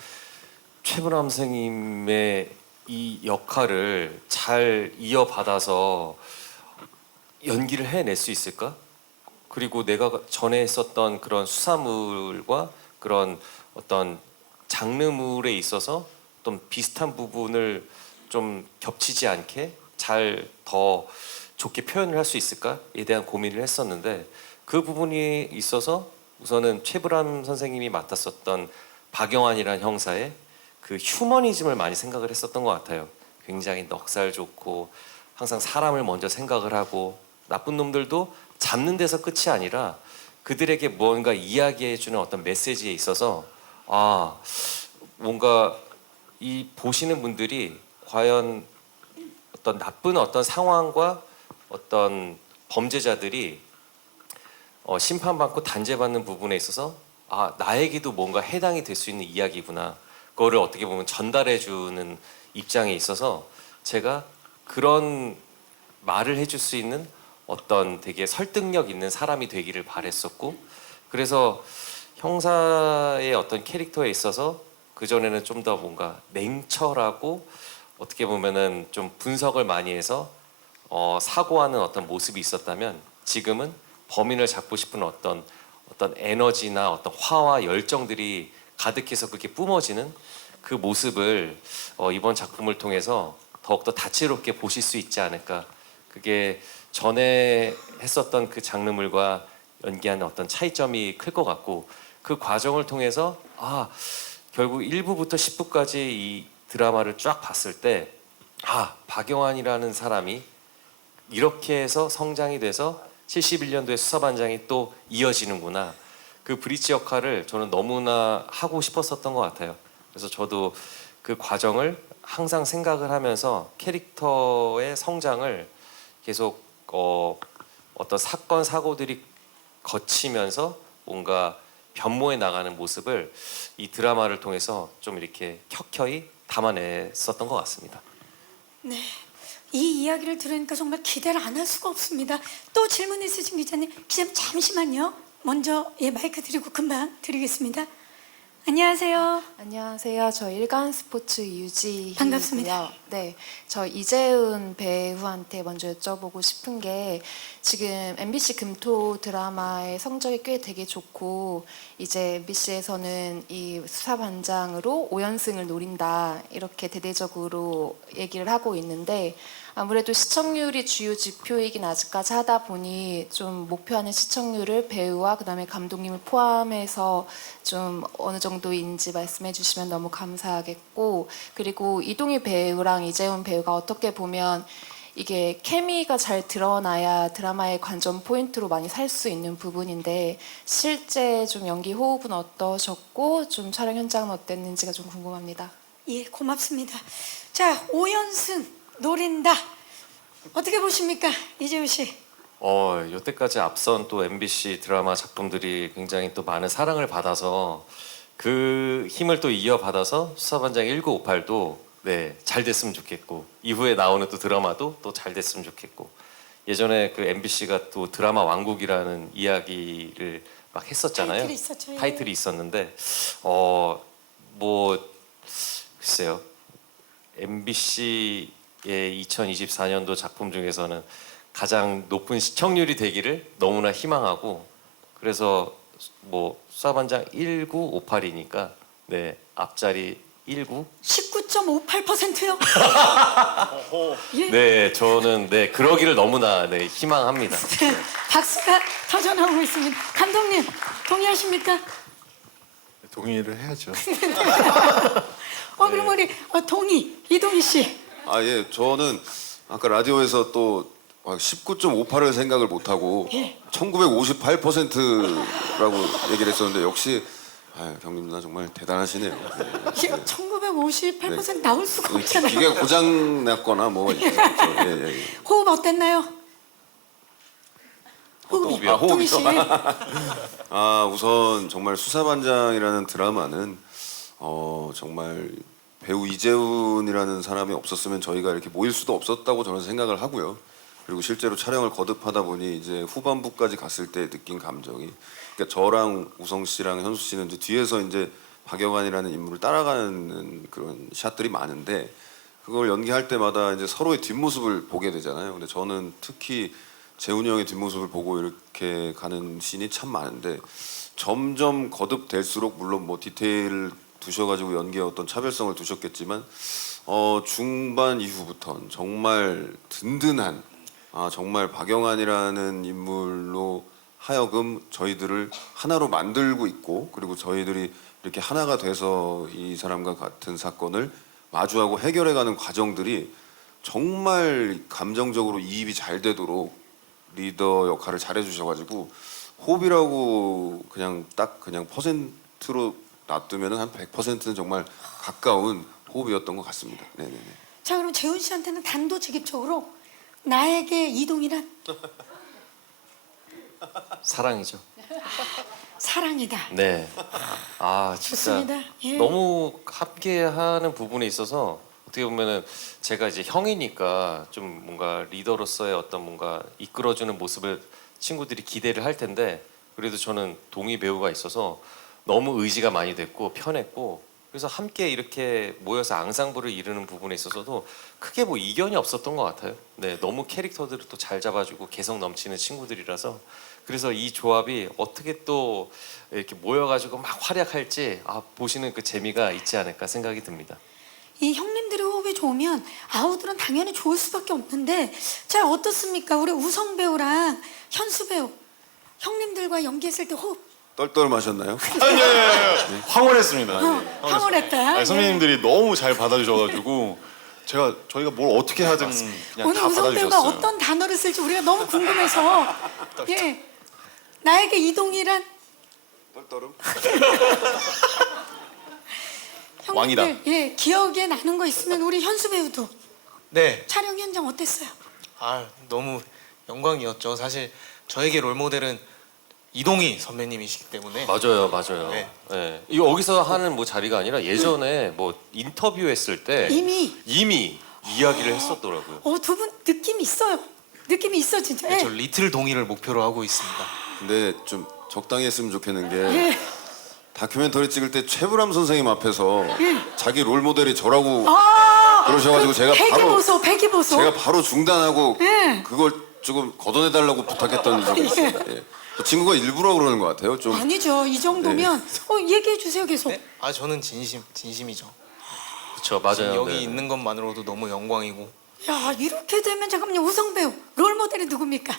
최불암 선생님의 이 역할을 잘 이어받아서 연기를 해낼 수 있을까? 그리고 내가 전에 했었던 그런 수사물과 그런 어떤 장르물에 있어서 어떤 비슷한 부분을 좀 겹치지 않게 잘 더 좋게 표현을 할 수 있을까에 대한 고민을 했었는데 그 부분이 있어서 우선은 최불암 선생님이 맡았었던 박영환이라는 형사의 그 휴머니즘을 많이 생각을 했었던 것 같아요. 굉장히 넉살 좋고 항상 사람을 먼저 생각을 하고 나쁜 놈들도 잡는 데서 끝이 아니라 그들에게 뭔가 이야기해주는 어떤 메시지에 있어서 아 뭔가 이 보시는 분들이 과연 어떤 나쁜 어떤 상황과 어떤 범죄자들이 심판받고 단죄받는 부분에 있어서 아 나에게도 뭔가 해당이 될 수 있는 이야기구나. 그거를 어떻게 보면 전달해주는 입장에 있어서 제가 그런 말을 해줄 수 있는 어떤 되게 설득력 있는 사람이 되기를 바랬었고 그래서 형사의 어떤 캐릭터에 있어서 그전에는 좀 더 뭔가 냉철하고 어떻게 보면은 좀 분석을 많이 해서 사고하는 어떤 모습이 있었다면 지금은 범인을 잡고 싶은 어떤 에너지나 어떤 화와 열정들이 가득해서 그렇게 뿜어지는 그 모습을 이번 작품을 통해서 더욱더 다채롭게 보실 수 있지 않을까. 그게 전에 했었던 그 장르물과 연기하는 어떤 차이점이 클 것 같고 그 과정을 통해서 아 결국 1부부터 10부까지 이 드라마를 쫙 봤을 때 아 박영환이라는 사람이 이렇게 해서 성장이 돼서 71년도에 수사반장이 또 이어지는구나. 그 브릿지 역할을 저는 너무나 하고 싶었었던 것 같아요. 그래서 저도 그 과정을 항상 생각을 하면서 캐릭터의 성장을 계속 어떤 사건 사고들이 거치면서 뭔가 변모해 나가는 모습을 이 드라마를 통해서 좀 이렇게 켜켜이 담아냈었던 것 같습니다. 네, 이 이야기를 들으니까 정말 기대를 안 할 수가 없습니다. 또 질문 있으신 기자님 잠시만요. 먼저 마이크 드리고 금방 드리겠습니다. 안녕하세요. 안녕하세요. 저 일간 스포츠 유지희고요. 반갑습니다. 네, 저 이재훈 배우한테 먼저 여쭤보고 싶은 게 지금 MBC 금토 드라마의 성적이 꽤 되게 좋고 이제 MBC에서는 이 수사반장으로 5연승을 노린다 이렇게 대대적으로 얘기를 하고 있는데 아무래도 시청률이 주요 지표이긴 아직까지 하다 보니 좀 목표하는 시청률을 배우와 그다음에 감독님을 포함해서 좀 어느 정도인지 말씀해 주시면 너무 감사하겠고 그리고 이동희 배우랑 이재훈 배우가 어떻게 보면 이게 케미가 잘 드러나야 드라마의 관전 포인트로 많이 살 수 있는 부분인데 실제 좀 연기 호흡은 어떠셨고 좀 촬영 현장은 어땠는지가 좀 궁금합니다. 예, 고맙습니다. 자, 5연승 노린다. 어떻게 보십니까, 이재훈 씨? 여태까지 앞선 또 MBC 드라마 작품들이 굉장히 또 많은 사랑을 받아서 그 힘을 또 이어받아서 수사반장 1958도 네, 잘 됐으면 좋겠고 이후에 나오는 또 드라마도 또 잘 됐으면 좋겠고 예전에 그 MBC가 또 드라마 왕국이라는 이야기를 막 했었잖아요. 타이틀이 있었죠. 예. 타이틀이 있었는데 뭐 글쎄요. MBC의 2024년도 작품 중에서는 가장 높은 시청률이 되기를 너무나 희망하고 그래서 뭐 수사반장 1958이니까 네 앞자리 19 19.58%요? 예? 네 저는 네 그러기를 너무나 네 희망합니다. 네, 박수가 터져나오고 있습니다. 감독님 동의하십니까? 동의를 해야죠. 그럼 우리 동의 이동희 씨. 아 예, 저는 아까 라디오에서 또 19.58을 생각을 못하고 1958%라고 얘기를 했었는데 역시 경림 누나 정말 대단하시네요. 예, 1958% 나올 수가 없잖아요. 기계가 고장 났거나 뭐 이렇게. 예. 호흡 어땠나요? 호흡이. 동희 씨. 우선 정말 수사반장이라는 드라마는 정말 배우 이재훈이라는 사람이 없었으면 저희가 이렇게 모일 수도 없었다고 저는 생각을 하고요. 그리고 실제로 촬영을 거듭하다 보니 이제 후반부까지 갔을 때 느낀 감정이 그러니까 저랑 우성 씨랑 현수 씨는 이제 뒤에서 이제 박영환이라는 인물을 따라가는 그런 샷들이 많은데 그걸 연기할 때마다 이제 서로의 뒷모습을 보게 되잖아요. 근데 저는 특히 재훈이 형의 뒷모습을 보고 이렇게 가는 씬이 참 많은데 점점 거듭될수록 물론 뭐 디테일을 두셔가지고 연기에 어떤 차별성을 두셨겠지만 중반 이후부터는 정말 든든한 정말 박영환이라는 인물로 하여금 저희들을 하나로 만들고 있고 그리고 저희들이 이렇게 하나가 돼서 이 사람과 같은 사건을 마주하고 해결해가는 과정들이 정말 감정적으로 이입이 잘 되도록 리더 역할을 잘 해주셔가지고 호흡이라고 그냥 딱 그냥 퍼센트로 놔두면은 한 100%는 정말 가까운 호흡이었던 것 같습니다. 네네네. 자, 그럼 재훈 씨한테는 단도직입적으로 나에게 이동이란 사랑이죠. 사랑이다. 네. 아 진짜 좋습니다. 예. 너무 함께하는 부분에 있어서 어떻게 보면은 제가 이제 형이니까 좀 뭔가 리더로서의 어떤 뭔가 이끌어주는 모습을 친구들이 기대를 할 텐데 그래도 저는 동희 배우가 있어서 너무 의지가 많이 됐고 편했고 그래서 함께 이렇게 모여서 앙상블을 이루는 부분에 있어서도 크게 뭐 이견이 없었던 것 같아요. 네, 너무 캐릭터들을 또 잘 잡아주고 개성 넘치는 친구들이라서 그래서 이 조합이 어떻게 또 이렇게 모여가지고 막 활약할지 보시는 그 재미가 있지 않을까 생각이 듭니다. 이 형님들의 호흡이 좋으면 아우들은 당연히 좋을 수밖에 없는데 자, 어떻습니까? 우리 우성 배우랑 현수 배우 형님들과 연기했을 때 호흡 떨떠름하셨나요? 황홀했습니다. 황홀했다. 아니, 선배님들이 너무 잘 받아주셔가지고 저희가 뭘 어떻게 하든 그냥 오늘 다 우성 배우가 받아주셨어요. 어떤 단어를 쓸지 우리가 너무 궁금해서 예, 나에게 이동이란 떨떠름? 왕이다. 형님들 예, 기억에 나는 거 있으면 우리 현수 배우도 네. 촬영 현장 어땠어요? 아, 너무 영광이었죠. 사실 저에게 롤모델은 이동희 선배님이시기 때문에 맞아요. 네. 네. 이거 여기서 하는 뭐 자리가 아니라 예전에 뭐 인터뷰했을 때 이미 이야기를 했었더라고요. 두 분 느낌 있어요. 느낌이 있어 진짜. 예. 저 리틀 동희를 목표로 하고 있습니다. 근데 좀 적당히 했으면 좋겠는 게 예. 다큐멘터리 찍을 때 최불암 선생님 앞에서 자기 롤 모델이 저라고 아, 그러셔가지고 제가 바로 배기보소. 제가 바로 중단하고 예. 그걸 조금 걷어내달라고 부탁했던 적이 있습니다. 예. 그 친구가 일부러 그러는 것 같아요. 좀 아니죠. 이 정도면 얘기해 주세요 계속. 네? 아, 저는 진심이죠. 그렇죠. 맞아요. 여기 네. 있는 것만으로도 너무 영광이고. 야, 이렇게 되면 잠깐만요. 우성 배우 롤 모델이 누굽니까?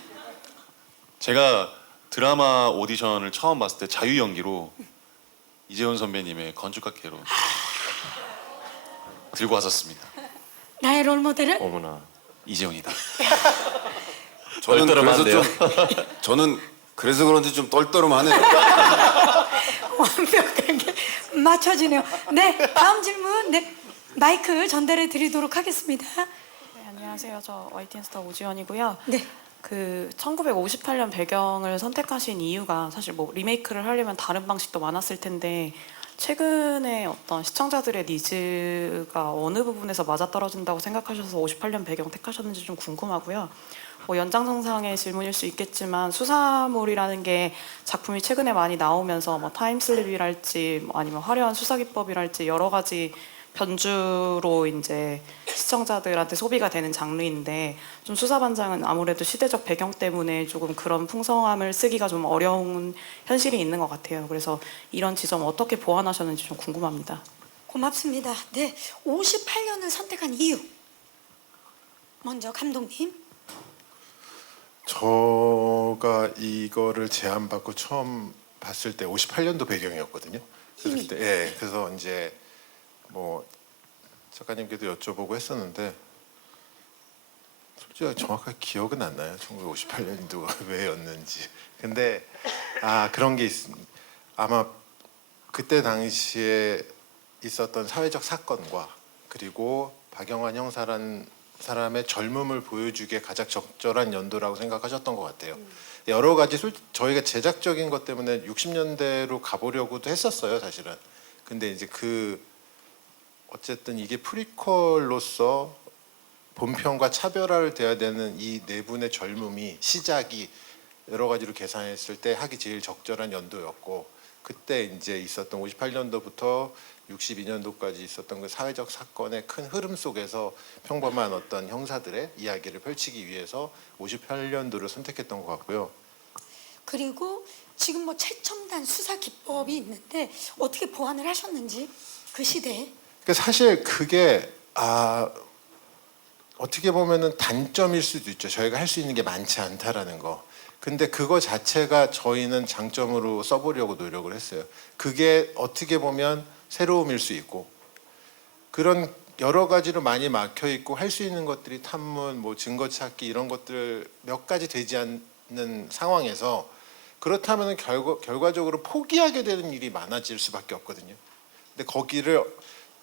제가 드라마 오디션을 처음 봤을 때 자유 연기로 이재훈 선배님의 건축학개로 들고 왔었습니다. 나의 롤 모델은 어머나. 이재훈이다. 저는 그래서 떨떠름한데요. 저는 그래서 그런지 좀 떨떠름하네요. 완벽하게 맞춰지네요. 네, 다음 질문. 네, 마이크 전달해 드리도록 하겠습니다. 네, 안녕하세요. 저 YTN 스타 오지연이고요. 네. 그 1958년 배경을 선택하신 이유가 사실 뭐 리메이크를 하려면 다른 방식도 많았을 텐데 최근에 어떤 시청자들의 니즈가 어느 부분에서 맞아떨어진다고 생각하셔서 58년 배경 택하셨는지 좀 궁금하고요. 뭐 연장선상의 질문일 수 있겠지만 수사물이라는 게 작품이 최근에 많이 나오면서 뭐 타임슬립이랄지 뭐 아니면 화려한 수사 기법이랄지 여러 가지 변주로 이제 시청자들한테 소비가 되는 장르인데 좀 수사반장은 아무래도 시대적 배경 때문에 조금 그런 풍성함을 쓰기가 좀 어려운 현실이 있는 것 같아요. 그래서 이런 지점 어떻게 보완하셨는지 좀 궁금합니다. 고맙습니다. 네, 58년을 선택한 이유. 먼저 감독님. 저가 이거를 제안받고 처음 봤을 때 58년도 배경이었거든요. 그래서 이미. 그때, 예, 그래서 이제 뭐 작가님께도 여쭤보고 했었는데 솔직히 정확하게 기억은 안 나요. 1958년도가 왜였는지. 근데 그런 게 있습니다. 아마 그때 당시에 있었던 사회적 사건과 그리고 박영환 형사란 사람의 젊음을 보여주기에 가장 적절한 연도라고 생각하셨던 것 같아요. 여러 가지 저희가 제작적인 것 때문에 60년대로 가보려고도 했었어요, 사실은. 근데 이제 어쨌든 이게 프리퀄로서 본편과 차별화를 돼야 되는 이 네 분의 젊음이 시작이 여러 가지로 계산했을 때 하기 제일 적절한 연도였고 그때 이제 있었던 58년도부터 62년도까지 있었던 그 사회적 사건의 큰 흐름 속에서 평범한 어떤 형사들의 이야기를 펼치기 위해서 58년도를 선택했던 것 같고요. 그리고 지금 뭐 최첨단 수사 기법이 있는데 어떻게 보완을 하셨는지 그 시대에. 그러니까 사실 그게 어떻게 보면은 단점일 수도 있죠. 저희가 할 수 있는 게 많지 않다라는 거. 근데 그거 자체가 저희는 장점으로 써보려고 노력을 했어요. 그게 어떻게 보면 새로움일 수 있고 그런 여러 가지로 많이 막혀 있고 할 수 있는 것들이 탐문, 뭐 증거 찾기 이런 것들 몇 가지 되지 않는 상황에서 그렇다면 결과적으로 포기하게 되는 일이 많아질 수밖에 없거든요. 근데 거기를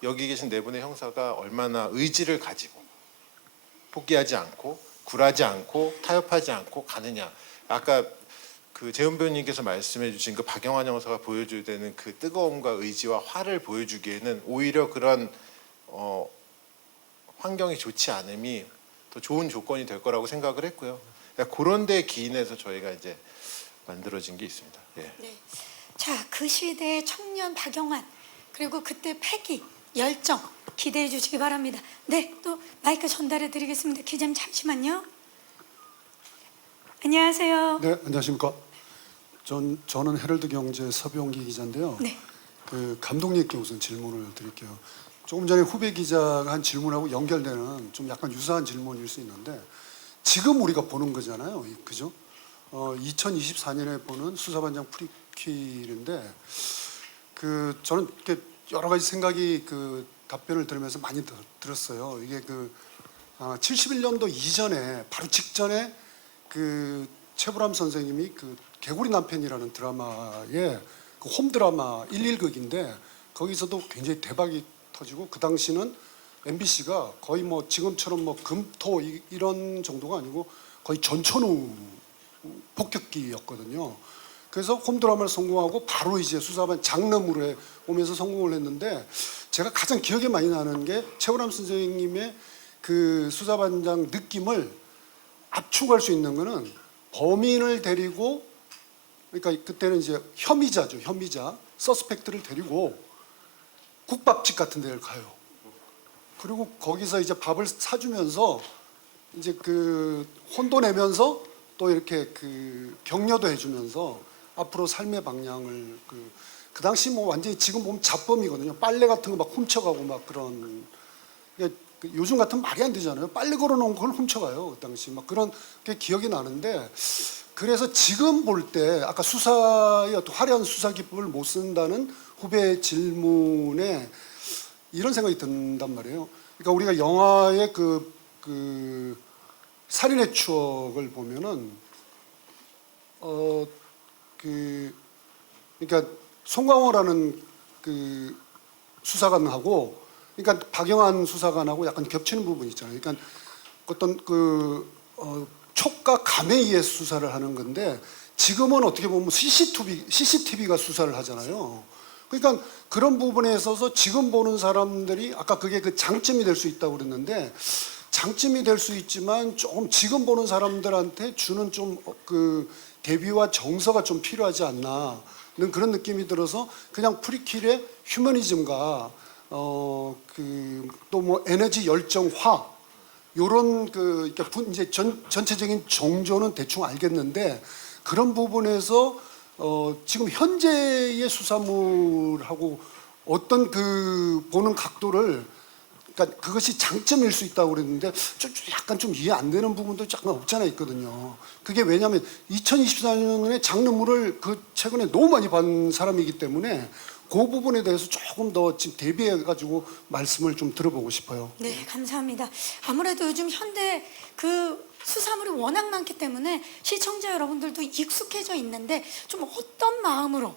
여기 계신 네 분의 형사가 얼마나 의지를 가지고 포기하지 않고 굴하지 않고 타협하지 않고 가느냐. 아까 그 재훈 배우님께서 말씀해 주신 그 박영환 형사가 보여줘야 되는 그 뜨거움과 의지와 화를 보여주기에는 오히려 그런 환경이 좋지 않음이 더 좋은 조건이 될 거라고 생각을 했고요. 그러니까 그런 데 기인해서 저희가 이제 만들어진 게 있습니다. 예. 네. 자, 그 시대의 청년 박영환 그리고 그때 패기, 열정 기대해 주시기 바랍니다. 네, 또 마이크 전달해 드리겠습니다. 기자님 잠시만요. 안녕하세요. 네, 안녕하십니까. 저는 헤럴드 경제 서병기 기자인데요. 네. 그 감독님께 우선 질문을 드릴게요. 조금 전에 후배 기자가 한 질문하고 연결되는 좀 약간 유사한 질문일 수 있는데 지금 우리가 보는 거잖아요, 그죠? 2024년에 보는 수사반장 프리퀄인데 그 저는 이렇게 여러 가지 생각이 그 답변을 들으면서 많이 들었어요. 이게 그 71년도 이전에 바로 직전에 그 최불암 선생님이 그 개구리 남편이라는 드라마에 그 홈 드라마 11극인데 거기서도 굉장히 대박이 터지고 그 당시는 MBC가 거의 뭐 지금처럼 뭐 금토 이런 정도가 아니고 거의 전천후 폭격기였거든요. 그래서 홈 드라마를 성공하고 바로 이제 수사반 장르물에 오면서 성공을 했는데 제가 가장 기억에 많이 나는 게 최불암 선생님의 그 수사반장 느낌을 압축할 수 있는 거는 범인을 데리고 그러니까 그때는 이제 혐의자죠. 혐의자, 서스펙트를 데리고 국밥집 같은 데를 가요. 그리고 거기서 이제 밥을 사주면서 이제 그 혼도 내면서 또 이렇게 그 격려도 해주면서 앞으로 삶의 방향을 그 당시 뭐 완전히 지금 보면 잡범이거든요. 빨래 같은 거 막 훔쳐가고 막 그런 요즘 같은 말이 안 되잖아요. 빨래 걸어놓은 걸 훔쳐가요. 그 당시 막 그런 게 기억이 나는데 그래서 지금 볼 때 아까 수사의 어떤 화려한 수사 기법을 못 쓴다는 후배 질문에 이런 생각이 든단 말이에요. 그러니까 우리가 영화의 그 살인의 추억을 보면은 그러니까 송강호라는 그 수사관하고 그러니까 박영환 수사관하고 약간 겹치는 부분이 있잖아요. 그러니까 어떤 촉과 감에 의해 수사를 하는 건데 지금은 어떻게 보면 CCTV가 수사를 하잖아요. 그러니까 그런 부분에 있어서 지금 보는 사람들이 아까 그게 그 장점이 될 수 있다고 그랬는데 장점이 될 수 있지만 조금 지금 보는 사람들한테 주는 좀 그 대비와 정서가 좀 필요하지 않나는 그런 느낌이 들어서 그냥 프리퀄의 휴머니즘과 또 뭐 에너지 열정화 요런 그러니까 이제 전체적인 정조는 대충 알겠는데 그런 부분에서 지금 현재의 수사물하고 어떤 그 보는 각도를 그러니까 그것이 장점일 수 있다고 그랬는데 약간 좀 이해 안 되는 부분도 약간 없지 않아 있거든요. 그게 왜냐하면 2024년에 장르물을 그 최근에 너무 많이 본 사람이기 때문에 그 부분에 대해서 조금 더 지금 대비해가지고 말씀을 좀 들어보고 싶어요. 네, 감사합니다. 아무래도 요즘 현대 그 수사물이 워낙 많기 때문에 시청자 여러분들도 익숙해져 있는데 좀 어떤 마음으로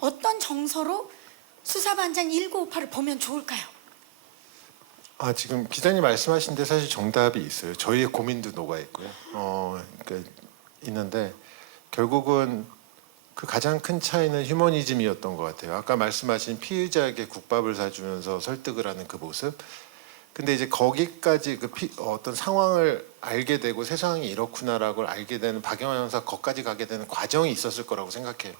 어떤 정서로 수사반장 1958을 보면 좋을까요? 지금 기자님 말씀하신 데 사실 정답이 있어요. 저희의 고민도 녹아 있고요. 그러니까 있는데 결국은 그 가장 큰 차이는 휴머니즘이었던 것 같아요. 아까 말씀하신 피의자에게 국밥을 사주면서 설득을 하는 그 모습. 근데 이제 거기까지 어떤 상황을 알게 되고 세상이 이렇구나라고 알게 되는 박영환 형사 거기까지 가게 되는 과정이 있었을 거라고 생각해요.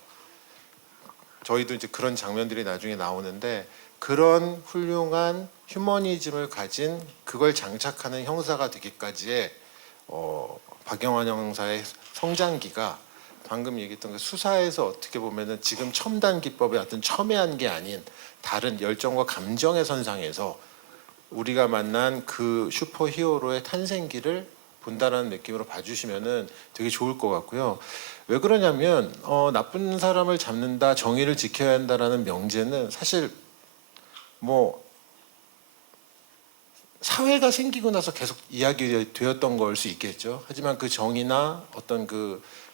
저희도 이제 그런 장면들이 나중에 나오는데 그런 훌륭한 휴머니즘을 가진 그걸 장착하는 형사가 되기까지의 박영환 형사의 성장기가 방금 얘기했던 그 수사에서 어떻게 보면은 지금 첨단 기법의 어떤 첨예한 게 아닌 다른 열정과 감정의 선상에서 우리가 만난 그 슈퍼히어로의 탄생기를 본다라는 느낌으로 봐주시면은 되게 좋을 것 같고요. 왜 그러냐면 나쁜 사람을 잡는다, 정의를 지켜야 한다라는 명제는 사실 뭐 사회가 생기고 나서 계속 이야기되었던 걸 수 있겠죠. 하지만 그 정의나 어떤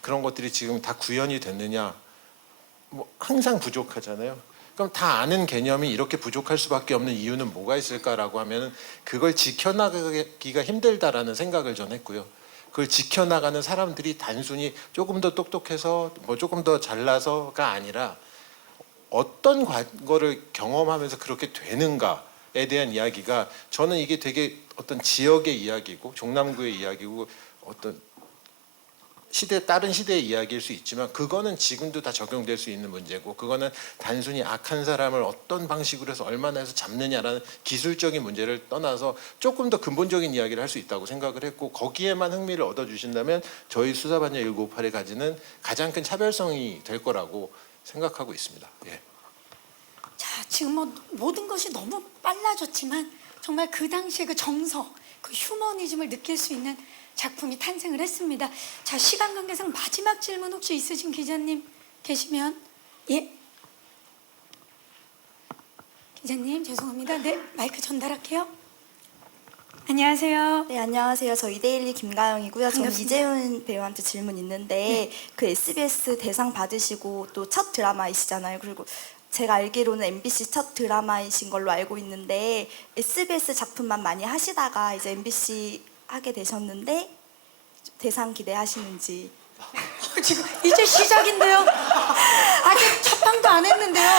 그런 것들이 지금 다 구현이 됐느냐, 뭐 항상 부족하잖아요. 그럼 다 아는 개념이 이렇게 부족할 수밖에 없는 이유는 뭐가 있을까라고 하면은 그걸 지켜나가기가 힘들다라는 생각을 전 했고요. 그걸 지켜나가는 사람들이 단순히 조금 더 똑똑해서 뭐 조금 더 잘나서가 아니라 어떤 거를 경험하면서 그렇게 되는가에 대한 이야기가 저는 이게 되게 어떤 지역의 이야기고 종남구의 이야기고 어떤 다른 시대의 이야기일 수 있지만 그거는 지금도 다 적용될 수 있는 문제고 그거는 단순히 악한 사람을 어떤 방식으로 해서 얼마나 해서 잡느냐라는 기술적인 문제를 떠나서 조금 더 근본적인 이야기를 할 수 있다고 생각을 했고 거기에만 흥미를 얻어주신다면 저희 수사반장 1958이 가지는 가장 큰 차별성이 될 거라고 생각하고 있습니다. 예. 자, 지금 뭐 모든 것이 너무 빨라졌지만 정말 그 당시의 그 정서, 그 휴머니즘을 느낄 수 있는 작품이 탄생을 했습니다. 자, 시간 관계상 마지막 질문 혹시 있으신 기자님 계시면 예. 기자님 죄송합니다. 네, 마이크 전달할게요. 안녕하세요. 네, 안녕하세요. 저 이데일리 김가영이고요. 저는 반갑습니다. 이재훈 배우한테 질문 있는데 그 SBS 대상 받으시고 또 첫 드라마이시잖아요. 그리고 제가 알기로는 MBC 첫 드라마이신 걸로 알고 있는데 SBS 작품만 많이 하시다가 이제 MBC 하게 되셨는데 대상 기대하시는지. 지금 이제 시작인데요. 아직 첫 방도 안 했는데요.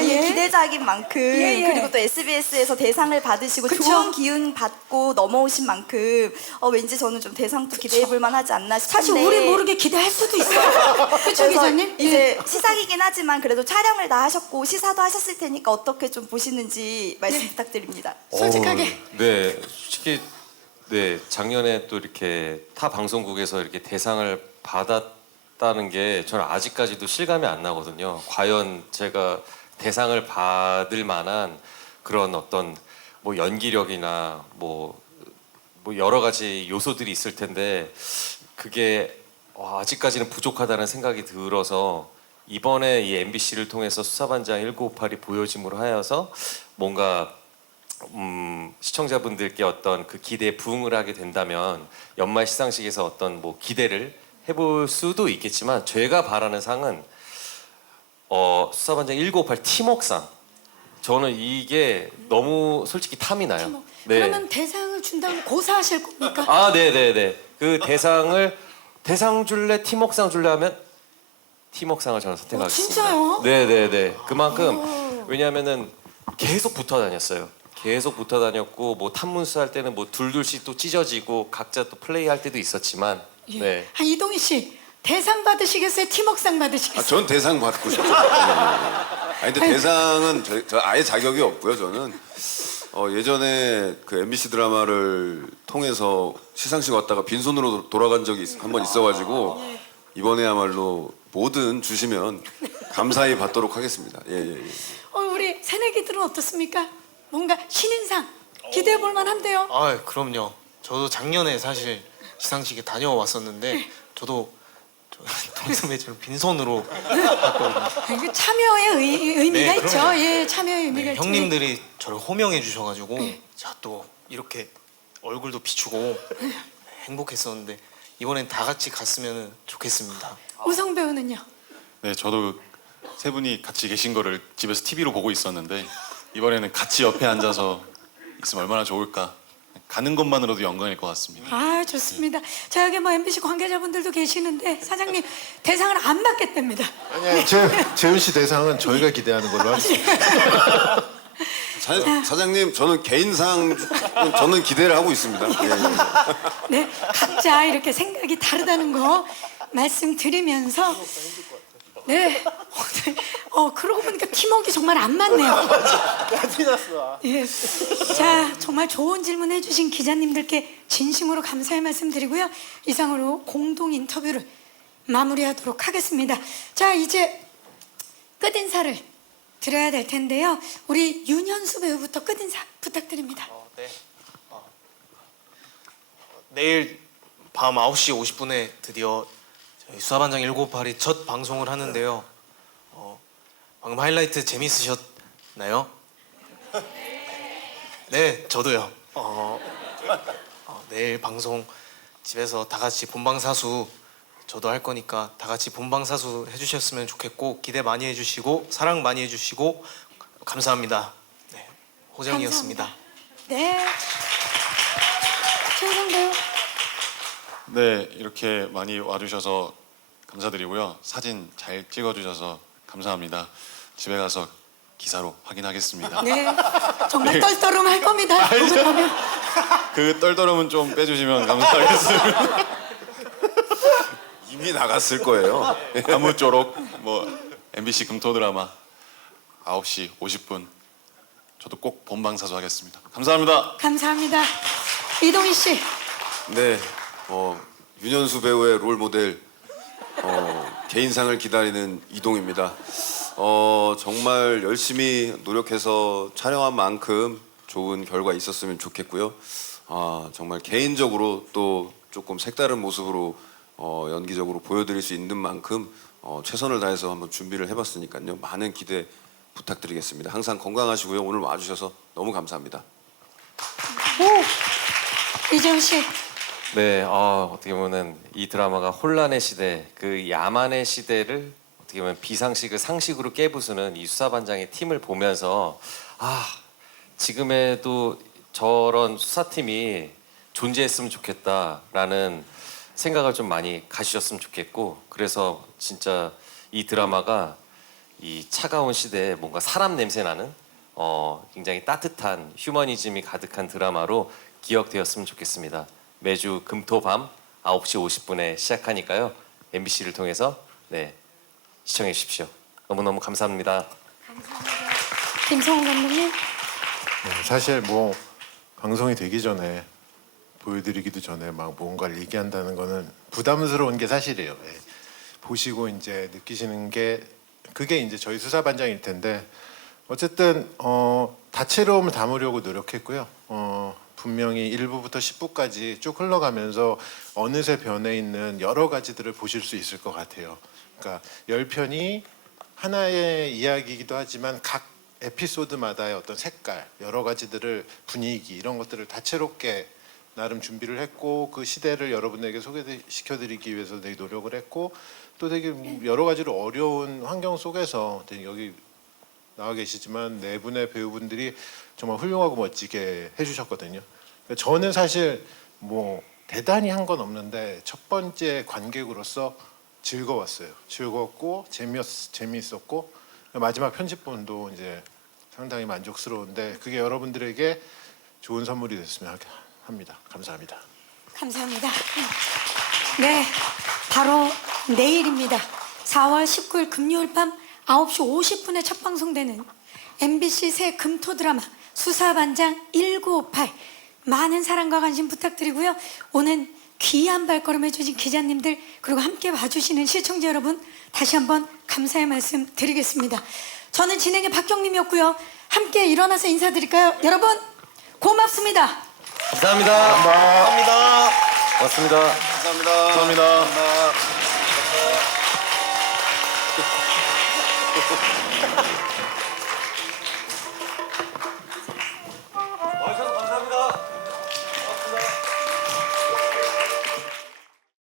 예. 기대작인 만큼 예. 그리고 또 SBS에서 대상을 받으시고 그쵸? 좋은 기운 받고 넘어오신 만큼 왠지 저는 좀 대상도 기대해볼 만하지 않나 싶은데 사실 우리 모르게 기대할 수도 있어요. 그렇죠, 기자님? 이제 시작이긴 하지만 그래도 촬영을 다 하셨고 시사도 하셨을 테니까 어떻게 좀 보시는지 말씀 부탁드립니다. 솔직하게. 네, 솔직히 네 작년에 또 이렇게 타 방송국에서 이렇게 대상을 받았다는 게 저는 아직까지도 실감이 안 나거든요. 과연 제가 대상을 받을 만한 그런 어떤 뭐 연기력이나 뭐 여러 가지 요소들이 있을 텐데 그게 아직까지는 부족하다는 생각이 들어서 이번에 이 MBC를 통해서 수사반장 1958이 보여짐으로 하여서 뭔가 시청자분들께 어떤 그 기대에 부응을 하게 된다면 연말 시상식에서 어떤 뭐 기대를 해볼 수도 있겠지만 제가 바라는 상은 수사반장 1958 팀웍상 저는 이게 너무 솔직히 탐이 나요. 네. 그러면 대상을 준다면 고사하실 겁니까? 아, 네네네. 그 대상 줄래 팀웍상 줄래 하면 팀웍상을 저는 선택하겠습니다. 진짜요? 네네네. 그만큼 왜냐하면은 계속 붙어 다녔어요. 계속 붙어 다녔고 뭐 탐문수 할 때는 뭐 둘둘씩 또 찢어지고 각자 또 플레이 할 때도 있었지만 예. 네. 이동희 씨 대상 받으시겠어요? 팀웍상 받으시겠어요? 전 대상 받고 싶어요. 아니 근데 대상은 저 아예 자격이 없고요. 저는 예전에 그 MBC 드라마를 통해서 시상식 왔다가 빈손으로 돌아간 적이 한 번 있어가지고 이번에야말로 뭐든 주시면 감사히 받도록 하겠습니다. 예. 우리 새내기들은 어떻습니까? 뭔가 신인상 기대해 볼 만한데요. 아, 그럼요. 저도 작년에 사실 시상식에 다녀왔었는데 저도 동선배처럼 빈손으로 봤거든요. 이거 참여의 의미가 네, 있죠. 그럼요. 예, 참여의 의미가 있죠. 형님들이 저를 호명해 주셔가지고 제가 또 이렇게 얼굴도 비추고 행복했었는데 이번엔 다 같이 갔으면 좋겠습니다. 우성 배우는요? 네, 저도 세 분이 같이 계신 거를 집에서 TV로 보고 있었는데 이번에는 같이 옆에 앉아서 있으면 얼마나 좋을까. 가는 것만으로도 영광일 것 같습니다. 아, 좋습니다. 자, 여기 뭐 MBC 관계자분들도 계시는데 사장님 대상을 안 받겠답니다. 아니 재훈 씨 대상은 저희가 기대하는 걸로 하겠습니다. 사장님 저는 개인상 저는 기대를 하고 있습니다. 네, 각자 이렇게 생각이 다르다는 거 말씀드리면서 네, 그러고 보니까 팀워크가 정말 안 맞네요. 예, 자, 정말 좋은 질문 해주신 기자님들께 진심으로 감사의 말씀드리고요. 이상으로 공동 인터뷰를 마무리하도록 하겠습니다. 자, 이제 끝인사를 드려야 될 텐데요. 우리 윤현수 배우부터 끝인사 부탁드립니다. 네. 내일 밤 9시 50분에 드디어 저희 수사반장 1958이 첫 방송을 하는데요. 방금 하이라이트 재밌으셨나요? 네, 저도요. 내일 방송 집에서 다 같이 본방사수 저도 할 거니까 다 같이 본방사수 해주셨으면 좋겠고 기대 많이 해주시고 사랑 많이 해주시고 감사합니다. 네, 호정이었습니다. 네. 최우성 배우. 네, 이렇게 많이 와주셔서 감사드리고요. 사진 잘 찍어주셔서 감사합니다. 집에 가서 기사로 확인하겠습니다. 네. 정말 떨떠름할 겁니다. 알죠? 그거 보면. 그 떨떠름은 좀 빼주시면 감사하겠습니다. 이미 나갔을 거예요. 아무쪼록 뭐 MBC 금토 드라마 9시 50분 저도 꼭 본방사수 하겠습니다. 감사합니다. 감사합니다. 이동희 씨. 네, 윤현수 배우의 롤 모델 개인상을 기다리는 이동입니다. 정말 열심히 노력해서 촬영한 만큼 좋은 결과 있었으면 좋겠고요. 정말 개인적으로 또 조금 색다른 모습으로 연기적으로 보여드릴 수 있는 만큼 최선을 다해서 한번 준비를 해봤으니까요. 많은 기대 부탁드리겠습니다. 항상 건강하시고요. 오늘 와주셔서 너무 감사합니다. 오. 이재훈 씨. 네, 어떻게 보면은 이 드라마가 혼란의 시대, 그 야만의 시대를 어떻게 보면 비상식을 상식으로 깨부수는 이 수사반장의 팀을 보면서 지금에도 저런 수사팀이 존재했으면 좋겠다라는 생각을 좀 많이 가지셨으면 좋겠고, 그래서 진짜 이 드라마가 이 차가운 시대에 뭔가 사람 냄새 나는 굉장히 따뜻한 휴머니즘이 가득한 드라마로 기억되었으면 좋겠습니다. 매주 금토밤 9시 50분에 시작하니까요. MBC를 통해서 시청해 주십시오. 너무너무 감사합니다. 김성훈 감독님. 사실 뭐 방송이 되기 전에 보여드리기도 전에 막 뭔가를 얘기한다는 거는 부담스러운 게 사실이에요. 보시고 이제 느끼시는 게 그게 이제 저희 수사반장일 텐데 어쨌든 다채로움을 담으려고 노력했고요. 분명히 1부부터 10부까지 쭉 흘러가면서 어느새 변해 있는 여러 가지들을 보실 수 있을 것 같아요. 그러니까 10편이 하나의 이야기이기도 하지만 각 에피소드마다의 어떤 색깔, 여러 가지들을 분위기 이런 것들을 다채롭게 나름 준비를 했고 그 시대를 여러분에게 소개시켜드리기 위해서 되게 노력을 했고 또 되게 여러 가지로 어려운 환경 속에서 여기 나와 계시지만 네 분의 배우분들이 정말 훌륭하고 멋지게 해주셨거든요. 저는 사실 뭐 대단히 한 건 없는데 첫 번째 관객으로서 즐거웠어요. 즐겁고 재미있었고 마지막 편집본도 이제 상당히 만족스러운데 그게 여러분들에게 좋은 선물이 됐으면 합니다. 감사합니다. 감사합니다. 네, 바로 내일입니다. 4월 19일 금요일 밤 9시 50분에 첫 방송되는 MBC 새 금토 드라마 수사반장 1958 많은 사랑과 관심 부탁드리고요. 오늘 귀한 발걸음 해주신 기자님들 그리고 함께 봐주시는 시청자 여러분 다시 한번 감사의 말씀 드리겠습니다. 저는 진행의 박경림이었고요. 함께 일어나서 인사드릴까요? 여러분 고맙습니다. 감사합니다. 감사합니다. 고맙습니다. 감사합니다. 감사합니다.